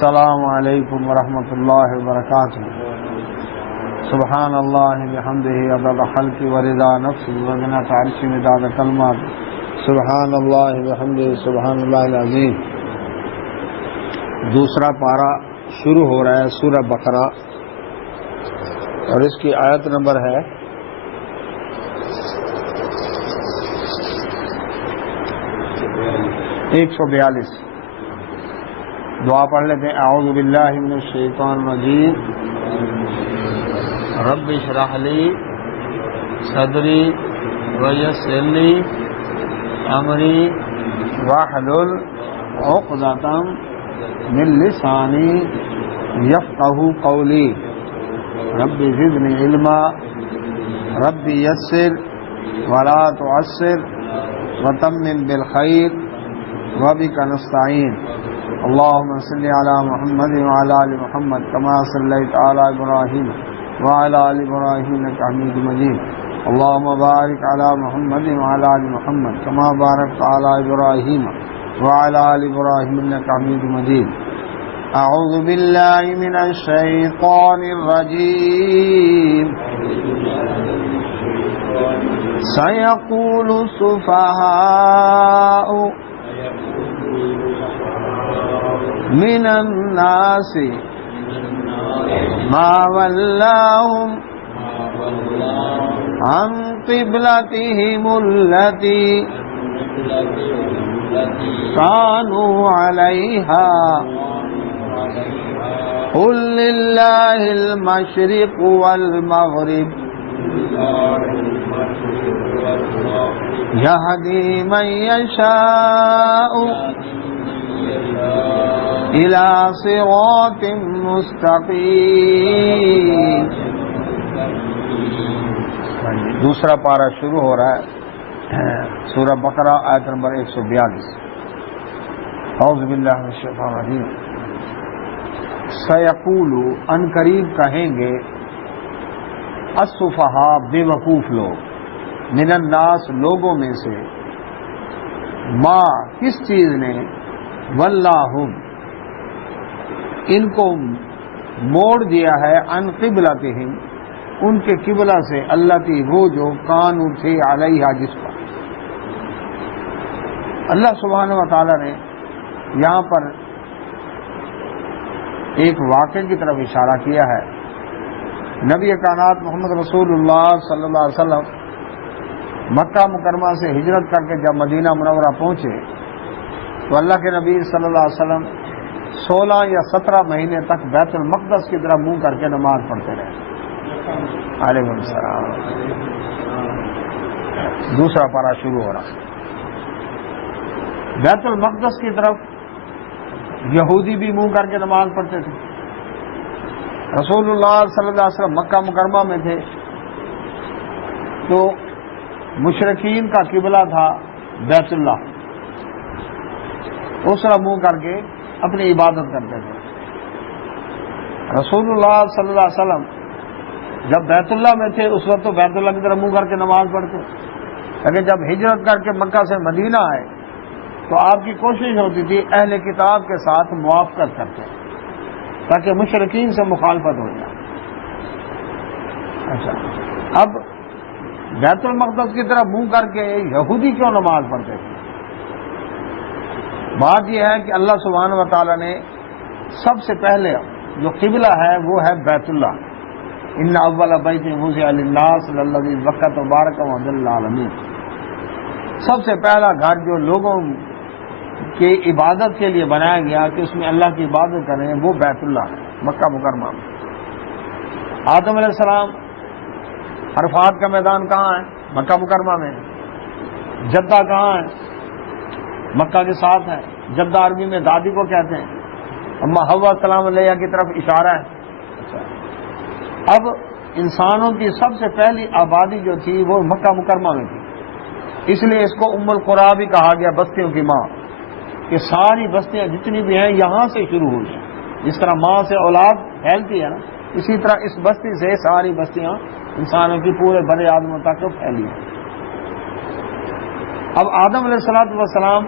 السلام علیکم ورحمۃ اللہ وبرکاتہ. سبحان اللہ بحمدہ عدد خلقہ ورضا نفسہ وزنۃ عرشہ مداد کلمات. سبحان اللہ بحمدہ سبحان اللہ العظیم. دوسرا پارہ شروع ہو رہا ہے سورہ بقرہ اور اس کی آیت نمبر ہے 142. دعا پڑھ لیتے ہیں. اعوذ باللہ من الشیطان الرجیم. رب اشرح لی صدری ویسر لی امری واحلل عقدۃ من لسانی یفقہوا قولی. رب زدنی علما رب یسر ولا تعسر وتمم بالخیر وبک نستعین. اللهم صل على محمد وعلى آل محمد كما صليت على إبراهيم وعلى آل إبراهيم إنك حميد مجيد. اللهم بارك على محمد وعلى آل محمد كما باركت على إبراهيم وعلى آل إبراهيم إنك حميد مجيد. أعوذ بالله من الشيطان الرجيم. سيقول السفهاء من الناس ما ولاهم عن قبلتهم التي كانوا عليها قل لله المشرق والمغرب يهدي من يشاء إلى صراط مستقيم. دوسرا پارہ شروع ہو رہا ہے سورہ بقرہ آیت نمبر 142. اعوذ باللہ من الشیطان الرجیم. سیقول ان قریب کہیں گے السفہاء بے وقوف لوگ من الناس لوگوں میں سے ما کس چیز نے واللہم ان کو موڑ دیا ہے ان قبلتہم ان کے قبلہ سے اللہ وہ جو کانوا تھے علیہا جس پر. اللہ سبحانہ و تعالی نے یہاں پر ایک واقعے کی طرف اشارہ کیا ہے. نبی کائنات محمد رسول اللہ صلی اللہ علیہ وسلم مکہ مکرمہ سے ہجرت کر کے جب مدینہ منورہ پہنچے تو اللہ کے نبی صلی اللہ علیہ وسلم 16 یا 17 مہینے تک بیت المقدس کی طرف منہ کر کے نماز پڑھتے رہے. علیکم السلام. دوسرا پارہ شروع ہو رہا. بیت المقدس کی طرف یہودی بھی منہ کر کے نماز پڑھتے تھے. رسول اللہ صلی اللہ علیہ وسلم مکہ مکرمہ میں تھے تو مشرکین کا قبلہ تھا بیت اللہ. اس طرح منہ کر کے اپنی عبادت کرتے تھے. رسول اللہ صلی اللہ علیہ وسلم جب بیت اللہ میں تھے اس وقت تو بیت اللہ کی طرف منہ کر کے نماز پڑھتے، لیکن جب ہجرت کر کے مکہ سے مدینہ آئے تو آپ کی کوشش ہوتی تھی اہل کتاب کے ساتھ موافقت کرتے تاکہ مشرکین سے مخالفت ہو جائے. اچھا، اب بیت المقدس کی طرف منہ کر کے یہودی کیوں نماز پڑھتے تھے؟ بات یہ ہے کہ اللہ سبحانہ و تعالی نے سب سے پہلے جو قبلہ ہے وہ ہے بیت اللہ. ان اول بیت وضع للناس للذی ببکۃ مبارکا وہدی للعالمین. سب سے پہلا گھر جو لوگوں کی عبادت کے لیے بنایا گیا کہ اس میں اللہ کی عبادت کریں وہ بیت اللہ ہے مکہ مکرمہ میں. آدم علیہ السلام عرفات کا میدان کہاں ہے؟ مکہ مکرمہ میں. جدہ کہاں ہے؟ مکہ کے ساتھ ہے. جدہ عربی میں دادی کو کہتے ہیں. اما حوا سلام علیہ کی طرف اشارہ ہے. اب انسانوں کی سب سے پہلی آبادی جو تھی وہ مکہ مکرمہ میں تھی، اس لیے اس کو ام القریٰ بھی کہا گیا، بستیوں کی ماں. کہ ساری بستیاں جتنی بھی ہیں یہاں سے شروع ہوئی ہیں. جس طرح ماں سے اولاد پھیلتی ہے نا، اسی طرح اس بستی سے ساری بستیاں انسانوں کی پورے بڑے آدموں تک پھیلی ہیں. اب آدم علیہ السلام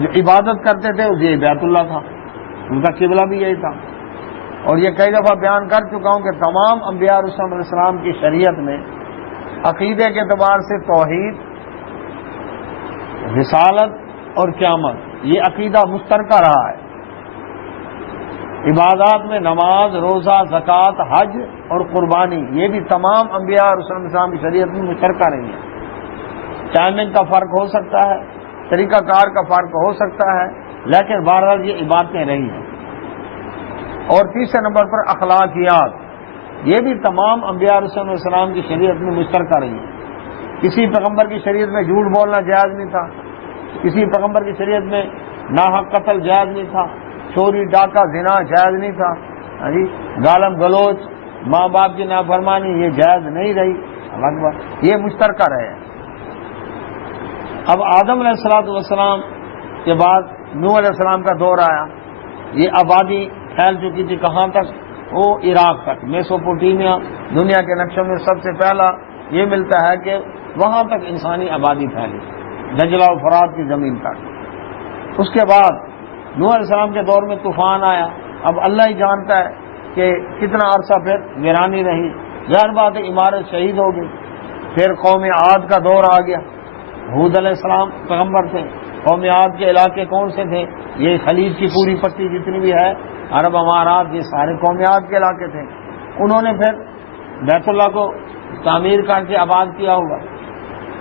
جو عبادت کرتے تھے یہ بیت اللہ تھا. ان کا قبلہ بھی یہی تھا. اور یہ کئی دفعہ بیان کر چکا ہوں کہ تمام انبیاء علیہ السلام کی شریعت میں عقیدے کے اعتبار سے توحید، رسالت اور قیامت یہ عقیدہ مشترکہ رہا ہے. عبادات میں نماز، روزہ، زکوٰۃ، حج اور قربانی یہ بھی تمام انبیاء اور رسول اللہ علیہ السلام کی شریعت میں مشترکہ رہی ہیں. ٹائمنگ کا فرق ہو سکتا ہے، طریقہ کار کا فرق ہو سکتا ہے، لیکن بہرحال یہ عبادتیں رہی ہیں. اور تیسرے نمبر پر اخلاقیات یہ بھی تمام انبیاء رسول اللہ علیہ السلام کی شریعت میں مشترکہ رہی ہیں. کسی پیغمبر کی شریعت میں جھوٹ بولنا جائز نہیں تھا، کسی پیغمبر کی شریعت میں ناحق قتل جائز نہیں تھا، چوری ڈاکہ زنا جائز نہیں تھا، گالم گلوچ، ماں باپ کی نافرمانی یہ جائز نہیں رہی. یہ مشترکہ رہے. اب آدم علیہ السلام کے بعد نوح علیہ السلام کا دور آیا. یہ آبادی پھیل چکی تھی کہاں تک؟ وہ عراق تک. میسوپوٹیمیا دنیا کے نقشے میں سب سے پہلا یہ ملتا ہے کہ وہاں تک انسانی آبادی پھیلی، دجلہ و فرات کی زمین تک. اس کے بعد نوح علیہ السلام کے دور میں طوفان آیا. اب اللہ ہی جانتا ہے کہ کتنا عرصہ پھر ویرانی رہی. ظاہر بات ہے عمارت شہید ہو گئی. پھر قوم عاد کا دور آ گیا. ہود علیہ السلام پیغمبر تھے. قوم عاد کے علاقے کون سے تھے؟ یہ خلیج کی پوری پٹی جتنی بھی ہے، عرب امارات، یہ سارے قوم عاد کے علاقے تھے. انہوں نے پھر بیت اللہ کو تعمیر کر کے آباد کیا ہوگا.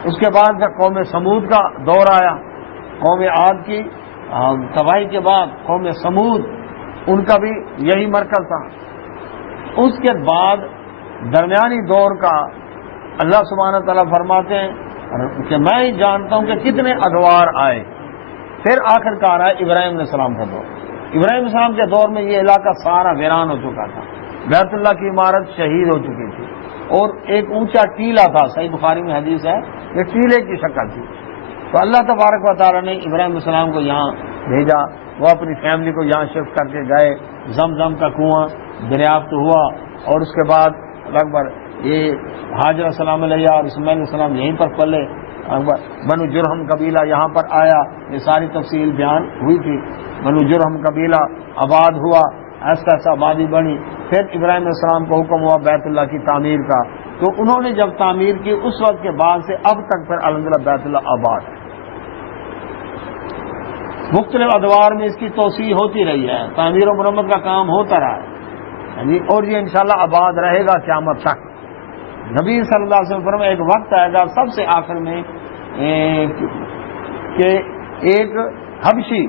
اس کے بعد جب قوم سمود کا دور آیا، قوم عاد کی تباہی کے بعد قوم سمود ان کا بھی یہی مرکز تھا. اس کے بعد درمیانی دور کا اللہ سبحانہ تعالیٰ فرماتے ہیں کہ میں ہی جانتا ہوں کہ کتنے ادوار آئے. پھر آخر کار آئے ابراہیم علیہ السلام کا دور. ابراہیم علیہ السلام کے دور میں یہ علاقہ سارا ویران ہو چکا تھا. بیت اللہ کی عمارت شہید ہو چکی تھی اور ایک اونچا ٹیلا تھا. صحیح بخاری میں حدیث ہے یہ ٹیلے کی شکل تھی. تو اللہ تبارک و تعالیٰ نے ابراہیم علیہ السلام کو یہاں بھیجا. وہ اپنی فیملی کو یہاں شفٹ کر کے گئے. زمزم کا کنواں دریافت ہوا اور اس کے بعد لگ بھگ یہ حاجر السلام علیہ اور اسماعیل علیہ السلام یہیں پر پلے. بنو جرہم قبیلہ یہاں پر آیا. یہ ساری تفصیل بیان ہوئی تھی. بنو جرہم قبیلہ آباد ہوا، ایسا ایسا آبادی بنی. پھر ابراہیم علیہ السلام کو حکم ہوا بیت اللہ کی تعمیر کا. تو انہوں نے جب تعمیر کی اس وقت کے بعد سے اب تک پھر الحمدللہ بیت اللہ آباد ہے. مختلف ادوار میں اس کی توسیع ہوتی رہی ہے، تعمیر و مرمت کا کام ہوتا رہا ہے اور یہ انشاءاللہ آباد رہے گا قیامت تک. نبی صلی اللہ علیہ وسلم فرمایا ایک وقت آئے گا سب سے آخر میں کہ ایک حبشی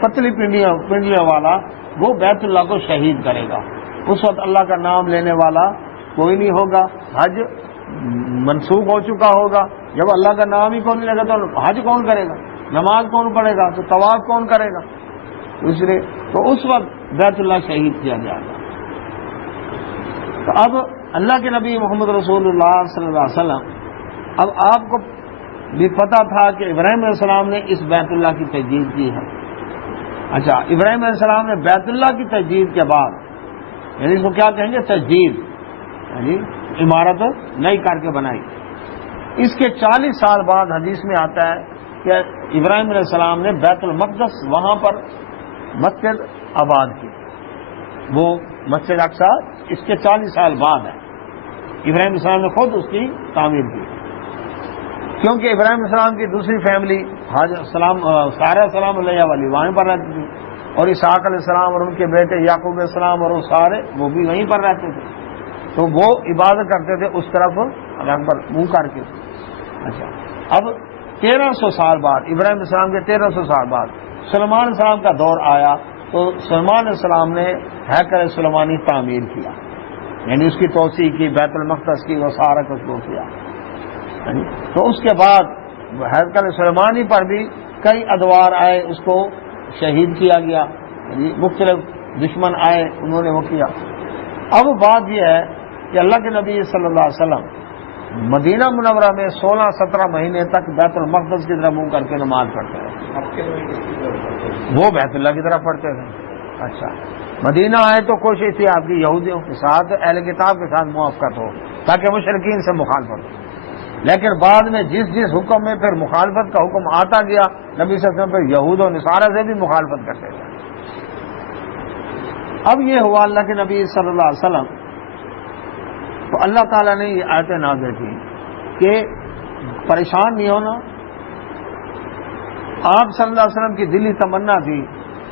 پتلی پنڈلیوں والا وہ بیت اللہ کو شہید کرے گا. اس وقت اللہ کا نام لینے والا کوئی نہیں ہوگا. حج منسوخ ہو چکا ہوگا. جب اللہ کا نام ہی کون نہیں لے گا تو حج کون کرے گا؟ نماز کون پڑھے گا؟ تو طواف کون کرے گا؟ اس لیے تو اس وقت بیت اللہ شہید کیا جائے گا. تو اب اللہ کے نبی محمد رسول اللہ صلی اللہ علیہ وسلم اب آپ کو بھی پتا تھا کہ ابراہیم علیہ السلام نے اس بیت اللہ کی تجدید کی ہے. اچھا، ابراہیم علیہ السلام نے بیت اللہ کی تجدید کے بعد یعنی اس کو کیا کہیں گے؟ تجدید، یعنی عمارت نئی کر کے بنائی. اس کے 40 سال بعد حدیث میں آتا ہے کہ ابراہیم علیہ السلام نے بیت المقدس وہاں پر مسجد آباد کی. وہ مسجد اقصی اس کے 40 سال بعد ہے. ابراہیم علیہ السلام نے خود اس کی تعمیر کی کیونکہ ابراہیم علیہ السلام کی دوسری فیملی سارہ السلام علیہ والی وہیں پر رہتی تھی اور اسحاق علیہ السلام اور ان کے بیٹے یعقوب علیہ السلام اور وہ سارے وہ بھی وہیں پر رہتے تھے. تو وہ عبادت کرتے تھے اس طرف پر منہ کر کے. اچھا، اب 1300 سال بعد ابراہیم علیہ السلام کے 1300 سال بعد سلیمان علیہ السلام کا دور آیا. تو سلیمان علیہ السلام نے ہیکل سلیمانی تعمیر کیا، یعنی اس کی توسیع کی، بیت المقدس کی، وہ سارا کچھ وہ کیا. تو اس کے بعد ہیکل سلیمانی پر بھی کئی ادوار آئے، اس کو شہید کیا گیا. یعنی مختلف دشمن آئے، انہوں نے وہ کیا. اب بات یہ ہے کہ اللہ کے نبی صلی اللہ علیہ وسلم مدینہ منورہ میں 16-17 مہینے تک بیت المقدس کی طرف منہ کر کے نماز پڑھتے رہے. وہ بیت اللہ کی طرف پڑھتے تھے. اچھا، مدینہ آئے تو کوشش تھی آپ کی یہودیوں کے ساتھ، اہل کتاب کے ساتھ موافقت ہو تاکہ مشرکین سے مخالفت ہو. لیکن بعد میں جس حکم میں پھر مخالفت کا حکم آتا گیا، نبی صلی اللہ علیہ وسلم پھر یہود و نصارہ سے بھی مخالفت کرتے تھے. اب یہ ہوا اللہ کے نبی صلی اللہ علیہ وسلم تو اللہ تعالیٰ نے یہ آیتیں نازل کی کہ پریشان نہیں ہونا. آپ صلی اللہ علیہ وسلم کی دلی تمنا تھی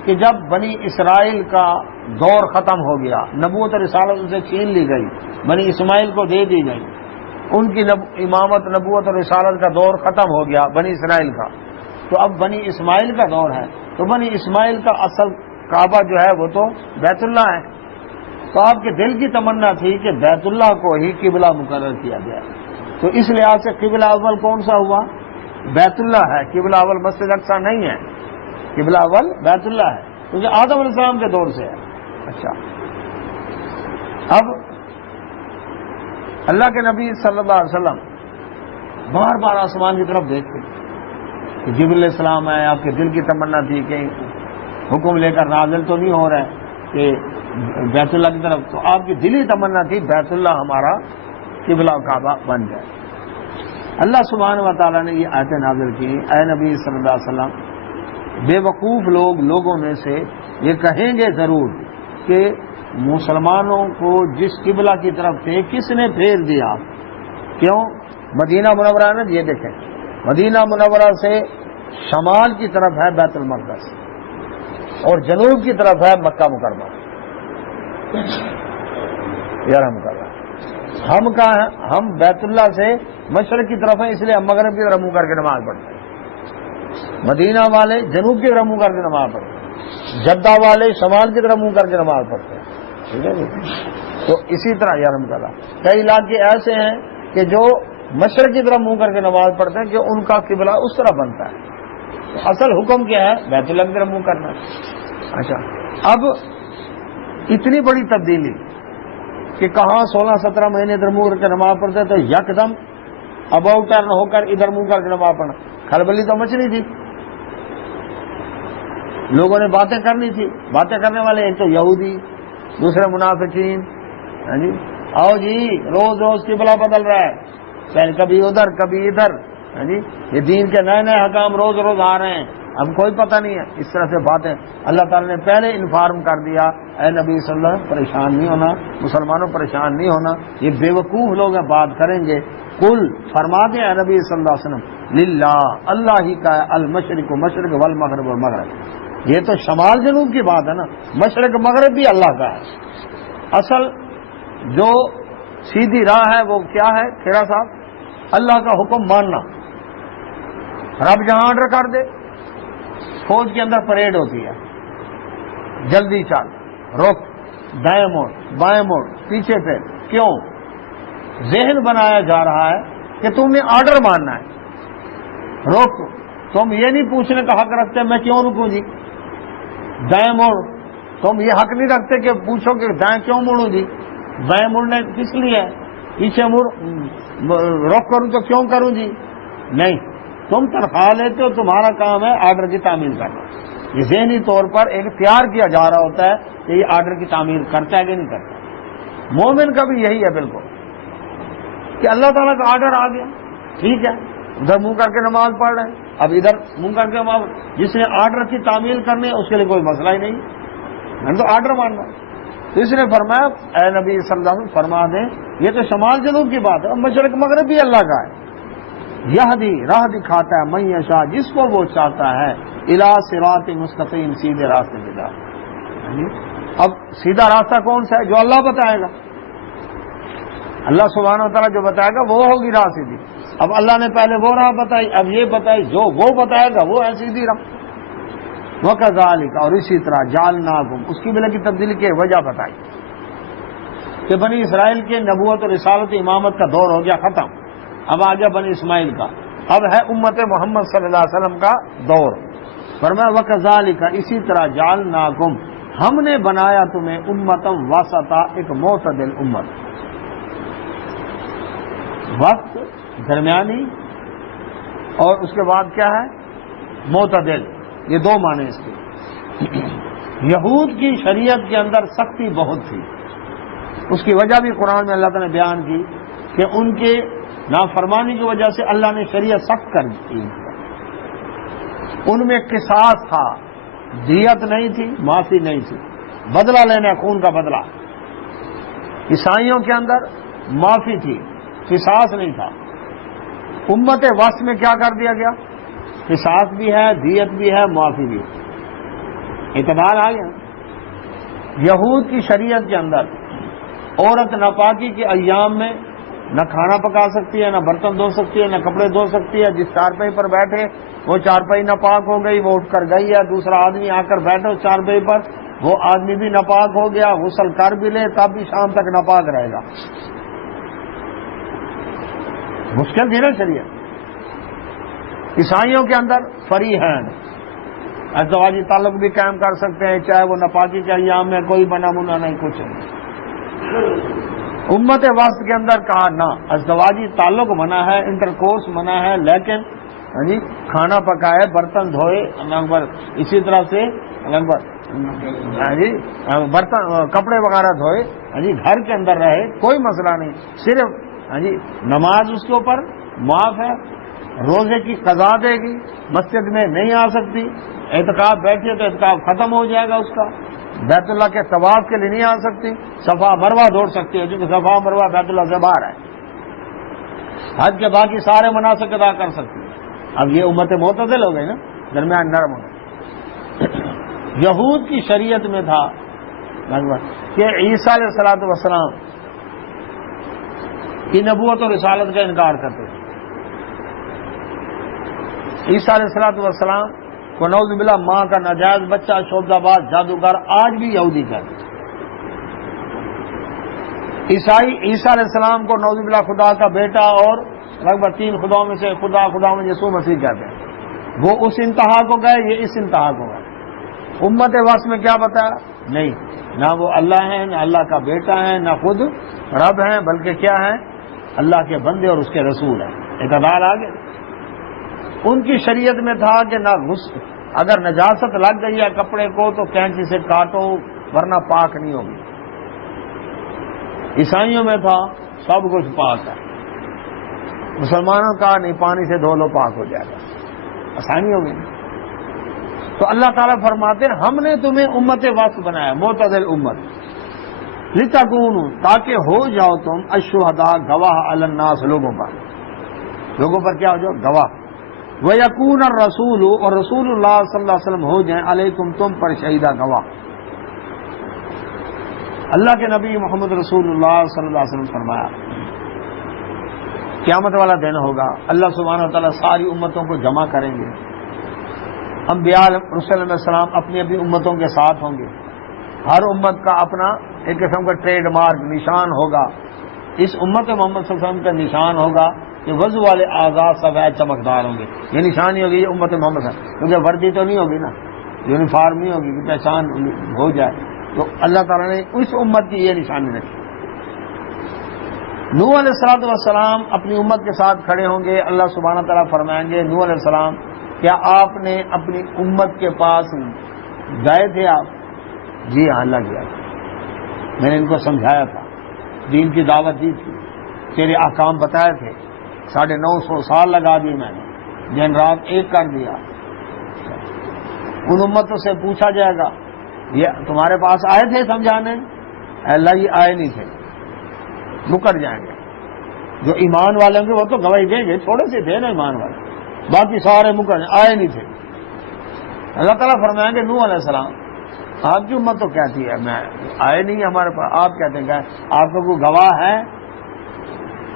کہ جب بنی اسرائیل کا دور ختم ہو گیا، نبوت اور رسالت ان سے چھین لی گئی، بنی اسماعیل کو دے دی گئی، ان کی امامت نبوت اور رسالت کا دور ختم ہو گیا بنی اسرائیل کا، تو اب بنی اسماعیل کا دور ہے. تو بنی اسماعیل کا اصل کعبہ جو ہے وہ تو بیت اللہ ہے. تو آپ کے دل کی تمنا تھی کہ بیت اللہ کو ہی قبلہ مقرر کیا گیا. تو اس لحاظ سے قبلہ اول کون سا ہوا؟ بیت اللہ ہے. قبلہ اول مسجد اقصی نہیں ہے، قبلہ اول بیت اللہ ہے، کیونکہ آدم علیہ السلام کے دور سے ہے. اچھا، اب اللہ کے نبی صلی اللہ علیہ وسلم بار بار آسمان کی طرف دیکھتے کہ جبریل علیہ السلام ہے، آپ کے دل کی تمنا تھی کہ حکم لے کر نازل تو نہیں ہو رہا ہے کہ بیت اللہ کی طرف، تو آپ کی دلی تمنا تھی بیت اللہ ہمارا قبلہ کعبہ بن جائے. اللہ سبحانہ و تعالیٰ نے یہ آیتیں نازل کی. اے نبی صلی اللہ علیہ وسلم، بے وقوف لوگوں میں سے یہ کہیں گے ضرور کہ مسلمانوں کو جس قبلہ کی طرف تھے کس نے پھیر دیا. کیوں؟ مدینہ منورہ نے، یہ دیکھیں مدینہ منورہ سے شمال کی طرف ہے بیت المقدس اور جنوب کی طرف ہے مکہ مکرمہ. یار ہم بیت اللہ سے مشرق کی طرف ہیں، اس لیے ہم مغرب کی طرف منہ کر کے نماز پڑھتے ہیں. مدینہ والے جنوب کی طرف منہ کر کے نماز پڑھتے ہیں، جدہ والے شمال کی طرف منہ کر کے نماز پڑھتے ہیں. ٹھیک ہے جی. تو اسی طرح یارم کلا کئی علاقے ایسے ہیں کہ جو مشرق کی طرف منہ کر کے نماز پڑھتے ہیں کہ ان کا قبلہ اس طرح بنتا ہے. تو اصل حکم کیا ہے؟ بیت اللہ کی طرف منہ کرنا ہے. اچھا، اب اتنی بڑی تبدیلی کہ کہاں 16-17 مہینے ادھر منہ کر کے نماز پڑھتے تو یکدم اباؤ ٹرن ہو کر ادھر منہ کر کے نماز پڑھنا، کھلبلی تو مچ رہی تھی. لوگوں نے باتیں کرنی تھی. باتیں کرنے والے ایک تو یہودی، دوسرے منافقین. ہاں جی، آؤ جی روز روز قبلہ بدل رہا ہے، پہلے کبھی ادھر کبھی ادھر. ہاں جی، یہ دین کے نئے نئے حکام روز روز آ رہے ہیں، ہم کوئی پتہ نہیں ہے. اس طرح سے باتیں اللہ تعالیٰ نے پہلے انفارم کر دیا. اے نبی صلی اللہ علیہ وسلم پریشان نہیں ہونا، مسلمانوں پریشان نہیں ہونا، یہ بے وقوف لوگ ہیں بات کریں گے. قل فرما دیں اے نبی صلی اللہ علیہ وسلم، للہ اللہ ہی کا ہے، المشرق مشرق والمغرب والمغرب. یہ تو شمال جنوب کی بات ہے نا، مشرق مغرب بھی اللہ کا ہے. اصل جو سیدھی راہ ہے وہ کیا ہے کھیرا صاحب؟ اللہ کا حکم ماننا. رب جہاں آرڈر کر دے، فوج کے اندر پریڈ ہوتی ہے، جلدی چل، رک، دائیں موڑ، بائیں موڑ، پیچھے پہ. کیوں؟ ذہن بنایا جا رہا ہے کہ تم نے آرڈر ماننا ہے. رک، تم یہ نہیں پوچھنے کا حق رکھتے میں کیوں رکوں جی. دائیں موڑ، تم یہ حق نہیں رکھتے کہ پوچھو کہ دائیں کیوں موڑوں جی. بائیں مڑنے کس لیے ہے؟ پیچھے مڑ، رک کروں تو کیوں کروں جی. نہیں، تم تنخواہ لیتے ہو، تمہارا کام ہے آرڈر کی تعمیل کرنا. یہ ذہنی طور پر ایک تیار کیا جا رہا ہوتا ہے کہ یہ آرڈر کی تعمیل کرتا ہے کہ نہیں کرتا. مومن کا بھی یہی ہے بالکل کہ اللہ تعالیٰ کا آرڈر آ گیا، ٹھیک ہے، ادھر منہ کر کے نماز پڑھ رہے ہیں، اب ادھر منہ کر کے نماز. جس نے آرڈر کی تعمیل کرنی ہے اس کے لیے کوئی مسئلہ ہی نہیں، میں نے تو آرڈر ماننا. تو اس نے فرمایا اے نبی صلی اللہ علیہ وسلم فرما دیں یہ تو شمال جنوب کی بات ہے، مشرق مغرب بھی اللہ کا ہے. یہدی راہ دکھاتا ہے من یشاء جس کو وہ چاہتا ہے، الی صراط مستقیم سیدھے راستے کی طرف. اب سیدھا راستہ کون سا ہے؟ جو اللہ بتائے گا. اللہ سبحانہ و تعالیٰ جو بتائے گا وہ ہوگی راہ سیدھی. اب اللہ نے پہلے وہ راہ بتائی، اب یہ بتائی، جو وہ بتائے گا وہ ہے سیدھی راہ. وَكَذَلِكَ اور اسی طرح جعلناکم، اس کی کی تبدیلی کی وجہ بتائی کہ بنی اسرائیل کے نبوت اور رسالت امامت کا دور ہو گیا ختم، اب آ گیا بنی اسماعیل کا، اب ہے امت محمد صلی اللہ علیہ وسلم کا دور. فرمایا وَكَذَلِكَ اسی طرح جعلناکم ہم نے بنایا تمہیں امتم وسطا، ایک معتدل امت. وقت درمیانی اور اس کے بعد کیا ہے؟ معتدل. یہ دو معنی اس کے. یہود کی شریعت کے اندر سختی بہت تھی، اس کی وجہ بھی قرآن میں اللہ تعالیٰ نے بیان کی کہ ان کے نافرمانی کی وجہ سے اللہ نے شریعت سخت کر دی. ان میں قصاص تھا، دیت نہیں تھی، معافی نہیں تھی. بدلہ لینا، خون کا بدلہ۔ عیسائیوں کے اندر معافی تھی، قصاص نہیں تھا۔ امت وسط میں کیا کر دیا گیا؟ قصاص بھی ہے، دیت بھی ہے، معافی بھی ہے، اعتدال آ گیا۔ یہود کی شریعت کے اندر عورت ناپاکی کے ایام میں نہ کھانا پکا سکتی ہے، نہ برتن دھو سکتی ہے، نہ کپڑے دھو سکتی ہے۔ جس چارپائی پر بیٹھے وہ چارپائی ناپاک ہو گئی، وہ اٹھ کر گئی ہے، دوسرا آدمی آ کر بیٹھے اس چارپائی پر، وہ آدمی بھی ناپاک ہو گیا، غسل کر بھی لے تب بھی شام تک ناپاک رہے گا۔ مشکل تھی نا شریعت۔ عیسائیوں کے اندر فری ہیں، ازدواجی تعلق بھی قائم کر سکتے ہیں، چاہے وہ ناپاکی کے ایام میں کوئی بنا منا نہیں، کچھ نہیں۔ امت وسط کے اندر کہا نہ، ازدواجی تعلق منع ہے، انٹرکورس منع ہے، لیکن کھانا پکائے، برتن دھوئے، اسی طرح سے برتن کپڑے وغیرہ دھوئے، گھر کے اندر رہے، کوئی مسئلہ نہیں۔ صرف نماز اس کے اوپر معاف ہے، روزے کی قضا دے گی، مسجد میں نہیں آ سکتی، اعتکاف بیٹھے تو اعتکاف ختم ہو جائے گا اس کا، بیت اللہ کے طواف کے لیے نہیں آ سکتی، صفا مروہ دوڑ سکتی ہے کیونکہ صفا مروہ بیت اللہ سے باہر ہے، حج کے باقی سارے مناسک ادا کر سکتی ہے۔ اب یہ امت معتدل ہو گئی نا، درمیان نرم ہو گئی۔ یہود کی شریعت میں تھا کہ عیسیٰ علیہ الصلوۃ والسلام کی نبوت اور رسالت کا انکار کرتے تھے۔ عیسیٰ علیہ الصلوۃ والسلام کو نعوذ باللہ ماں کا ناجائز بچہ، شعبدہ باز، جادوگر، آج بھی یہودی کہتے ہیں۔ عیسائی عیسیٰ علیہ السلام کو نعوذ باللہ خدا کا بیٹا اور لگ بھگ 3 خداؤں میں سے خدا میں یسوع مسیح کہتے ہیں۔ وہ اس انتہا کو گئے، یہ اس انتہا کو گئے۔ امت وسط میں کیا بتایا؟ نہیں، نہ وہ اللہ ہیں، نہ اللہ کا بیٹا ہے، نہ خود رب ہیں، بلکہ کیا ہیں؟ اللہ کے بندے اور اس کے رسول ہیں۔ اعتدال آ گیا۔ ان کی شریعت میں تھا کہ نہ اگر نجاست لگ گئی ہے کپڑے کو تو کینچی سے کاٹو ورنہ پاک نہیں ہوگی۔ عیسائیوں میں تھا سب کچھ پاک ہے، مسلمانوں کا نہیں، پانی سے دھو لو پاک ہو جائے گا، آسانی ہوگی۔ تو اللہ تعالیٰ فرماتے ہیں ہم نے تمہیں امت وسط بنایا، معتدل امت، لتکونوا، تاکہ ہو جاؤ تم الشہداء، گواہ، علی الناس، لوگوں پر کیا ہو جاؤ؟ گواہ۔ وَيَكُونَ الرَّسُولُ، اور رسول اللہ صلی اللہ علیہ وسلم ہو جائیں، علیکم، تم پر شہیدہ، گواہ۔ اللہ کے نبی محمد رسول اللہ صلی اللہ علیہ وسلم فرمایا قیامت والا دن ہوگا، اللہ سبحانہ و تعالیٰ ساری امتوں کو جمع کریں گے، انبیاء رسول علیہ السلام اپنی اپنی امتوں کے ساتھ ہوں گے، ہر امت کا اپنا ایک قسم کا ٹریڈ مارک، نشان ہوگا۔ اس امت محمد صلی اللہ علیہ وسلم کا نشان ہوگا کہ وضو والے اعضاء سفید چمکدار ہوں گے، یہ نشانی ہوگی، یہ امت محمد صلی اللہ علیہ وسلم، کیونکہ وردی تو نہیں ہوگی نا، یونیفارم نہیں ہوگی کہ پہچان ہو جائے، تو اللہ تعالیٰ نے اس امت کی یہ نشانی رکھی۔ نوح علیہ الصلوۃ والسلام اپنی امت کے ساتھ کھڑے ہوں گے، اللہ سبحانہ تعالیٰ فرمائیں گے نوح علیہ السلام کیا آپ نے اپنی امت کے پاس گئے تھے آپ؟ جی ہاں، اللہ گیا تھا، میں نے ان کو سمجھایا تھا، دین کی دعوت دی تھی، تیرے احکام بتائے تھے، 950 سال لگا دیے میں نے، دن رات ایک کر دیا۔ ان امتوں سے پوچھا جائے گا یہ تمہارے پاس آئے تھے سمجھانے؟ اللہ یہ آئے نہیں تھے، مکر جائیں گے۔ جو ایمان والے ہوں گے وہ تو گواہی دیں گے، تھوڑے سے تھے نا ایمان والے، باقی سارے مکر جائیں، آئے نہیں تھے۔ اللہ تعالیٰ فرمائیں گے نوح علیہ السلام آپ کی امت تو کہتی ہے میں آئے نہیں ہمارے پاس، آپ کہتے ہیں کہ آپ کو کوئی گواہ ہے؟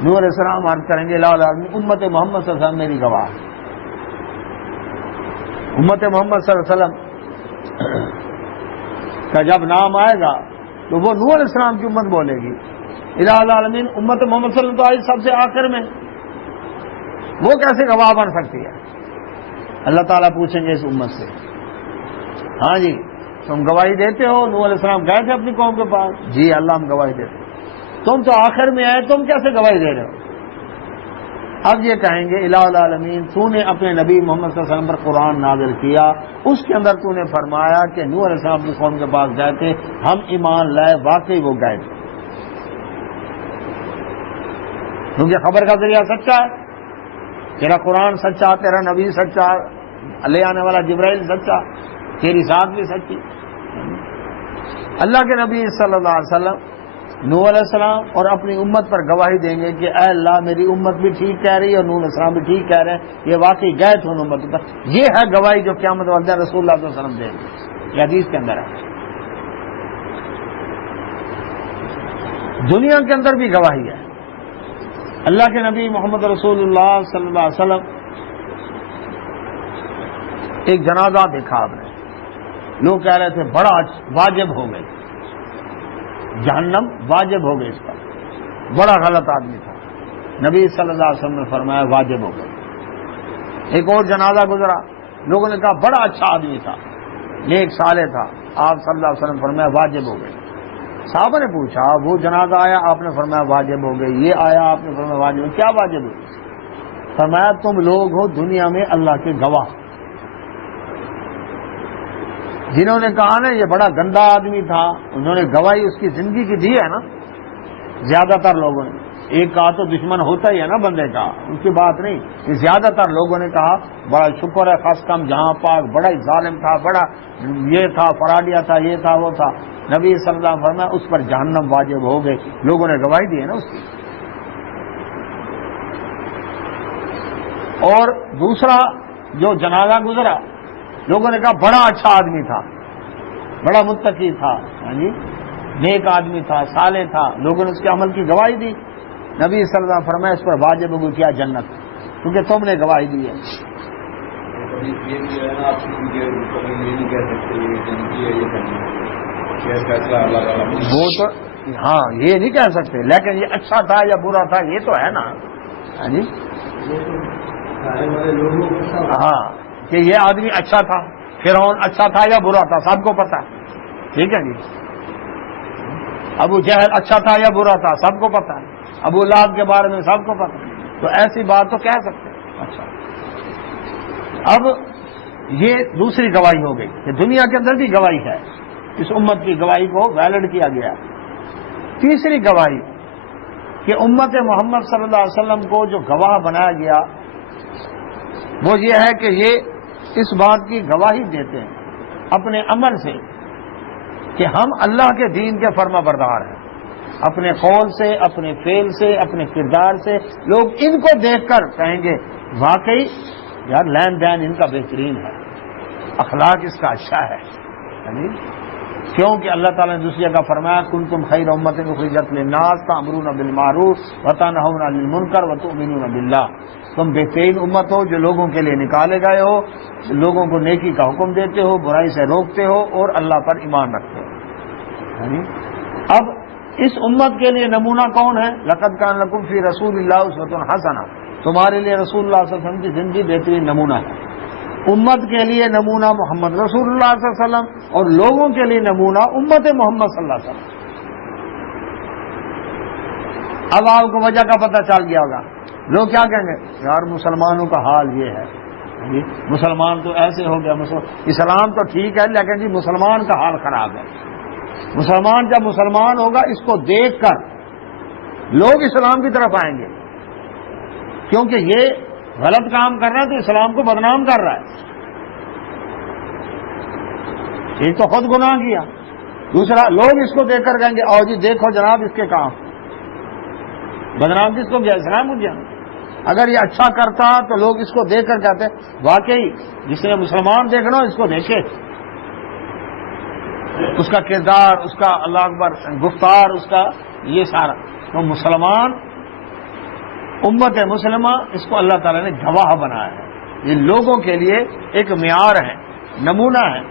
نوح علیہ السلام عرض کریں گے لا امت محمد صلی اللہ علیہ وسلم میری گواہ ہے۔ امت محمد صلی اللہ علیہ وسلم کا جب نام آئے گا تو وہ نوح علیہ السلام کی امت بولے گی، الہ العالمین امت محمد صلی اللہ علیہ وسلم تو آئی سب سے آخر میں، وہ کیسے گواہ بن سکتی ہے؟ اللہ تعالیٰ پوچھیں گے اس امت سے، ہاں جی تم گواہی دیتے ہو نوح علیہ السلام گئے تھے اپنی قوم کے پاس؟ جی اللہ ہم گواہی دیتے ہیں۔ تم تو آخر میں آئے، تم کیسے گواہی دے رہے ہو؟ اب یہ کہیں گے الہ العالمین تو نے اپنے نبی محمد صلی اللہ علیہ وسلم پر قرآن نازل کیا، اس کے اندر تو نے فرمایا کہ نوح علیہ السلام اپنی قوم کے پاس گئے تھے، ہم ایمان لائے، واقعی وہ گئے تھے، کیونکہ خبر کا ذریعہ سچا ہے، تیرا قرآن سچا، تیرا نبی سچا، لے آنے والا جبرائیل سچا، تیری ذات بھی سچی۔ اللہ کے نبی صلی اللہ علیہ وسلم نوح علیہ السلام اور اپنی امت پر گواہی دیں گے کہ اے اللہ میری امت بھی ٹھیک کہہ رہی ہے اور نوح علیہ السلام بھی ٹھیک کہہ رہے ہیں، یہ واقعی گئے تھے ان امت پر. یہ ہے گواہی جو قیامت والے دن رسول اللہ صلی اللہ علیہ وسلم دیں گے. یہ حدیث کے اندر ہے. دنیا کے اندر بھی گواہی ہے. اللہ کے نبی محمد رسول اللہ صلی اللہ علیہ وسلم ایک جنازہ دیکھا آپ نے، لوگ کہہ رہے تھے بڑا واجب ہو گئی، جہنم واجب ہو گئی اس پر، بڑا غلط آدمی تھا. نبی صلی اللہ علیہ وسلم نے فرمایا واجب ہو گئی. ایک اور جنازہ گزرا، لوگوں نے کہا بڑا اچھا آدمی تھا، نیک صالح تھا، آپ صلی اللہ علیہ وسلم فرمایا واجب ہو گئی. صحابہ نے پوچھا وہ جنازہ آیا آپ نے فرمایا واجب ہو گئی، یہ آیا آپ نے فرمایا واجب ہو گئی، کیا واجب ہو گئی؟ فرمایا تم لوگ ہو دنیا میں اللہ کے گواہ. جنہوں نے کہا نا یہ بڑا گندا آدمی تھا، انہوں نے گواہی اس کی زندگی کی دی ہے نا. زیادہ تر لوگوں نے، ایک کہا تو دشمن ہوتا ہی ہے نا بندے کا، اس کی بات نہیں. یہ زیادہ تر لوگوں نے کہا بڑا شکر ہے خاص کم جہاں پاک، بڑا ہی ظالم تھا، بڑا یہ تھا، فراڈیا تھا، یہ تھا وہ تھا. نبی صلی اللہ علیہ وسلم فرمایا اس پر جہنم واجب ہو گئے. لوگوں نے گواہی دی ہے نا اس کی. اور دوسرا جو جنازہ گزرا، لوگوں نے کہا بڑا اچھا آدمی تھا، بڑا متقی تھا، جی نیک آدمی تھا، صالح تھا. لوگوں نے اس کے عمل کی گواہی دی. نبی صلی اللہ علیہ وسلم فرمایا اس پر واجب ہو کیا جنت، کیونکہ تم نے گواہی دی ہے. وہ تو ہاں یہ نہیں کہہ سکتے، لیکن یہ اچھا تھا یا برا تھا یہ تو ہے نا. جی ہاں کہ یہ آدمی اچھا تھا، فرعون اچھا تھا یا برا تھا سب کو پتا ہے. ٹھیک ہے جی. ابو جہل اچھا تھا یا برا تھا سب کو پتا ہے. ابو لہب کے بارے میں سب کو پتا ہے. تو ایسی بات تو کہہ سکتے ہیں. اچھا اب یہ دوسری گواہی ہو گئی کہ دنیا کے اندر بھی گواہی ہے، اس امت کی گواہی کو ویلڈ کیا گیا. تیسری گواہی کہ امت محمد صلی اللہ علیہ وسلم کو جو گواہ بنایا گیا وہ یہ ہے کہ یہ اس بات کی گواہی دیتے ہیں اپنے عمل سے کہ ہم اللہ کے دین کے فرما بردار ہیں. اپنے قول سے، اپنے فعل سے، اپنے کردار سے لوگ ان کو دیکھ کر کہیں گے واقعی یار لین دین ان کا بہترین ہے، اخلاق اس کا اچھا ہے. کیونکہ اللہ تعالیٰ نے دوسری جگہ فرمایا کنتم خیر امت اخرجت للناس تأمرون بالمعروف وتنہون عن المنکر وتؤمنون باللہ. تم بہترین امت ہو جو لوگوں کے لیے نکالے گئے ہو، لوگوں کو نیکی کا حکم دیتے ہو، برائی سے روکتے ہو اور اللہ پر ایمان رکھتے ہو. اب اس امت کے لیے نمونہ کون ہے؟ لقد کان لکم فی رسول اللہ اسوۃ حسنہ. تمہارے لیے رسول اللہ صلی اللہ علیہ وسلم کی زندگی بہترین نمونہ ہے. امت کے لیے نمونہ محمد رسول اللہ صلی اللہ علیہ وسلم اور لوگوں کے لیے نمونہ امت محمد صلی اللہ علیہ وسلم. اب آپ کو وجہ کا پتہ چل گیا ہوگا. لوگ کیا کہیں گے یار مسلمانوں کا حال یہ ہے، مسلمان تو ایسے ہو گیا، اسلام تو ٹھیک ہے لیکن جی مسلمان کا حال خراب ہے. مسلمان جب مسلمان ہوگا اس کو دیکھ کر لوگ اسلام کی طرف آئیں گے، کیونکہ یہ غلط کام کر رہا ہے تو اسلام کو بدنام کر رہا ہے. ایک تو خود گناہ کیا، دوسرا لوگ اس کو دیکھ کر کہیں گے آؤ جی دیکھو جناب اس کے کام. بدنام کس کو کیا؟ اسلام کو کیا. اگر یہ اچھا کرتا تو لوگ اس کو دیکھ کر کہتے واقعی جس نے مسلمان دیکھنا اس کو دیکھے، اس کا کردار، اس کا اللہ اکبر گفتار، اس کا یہ سارا. تو مسلمان امت مسلمہ اس کو اللہ تعالیٰ نے گواہ بنایا ہے. یہ لوگوں کے لیے ایک معیار ہے، نمونہ ہے.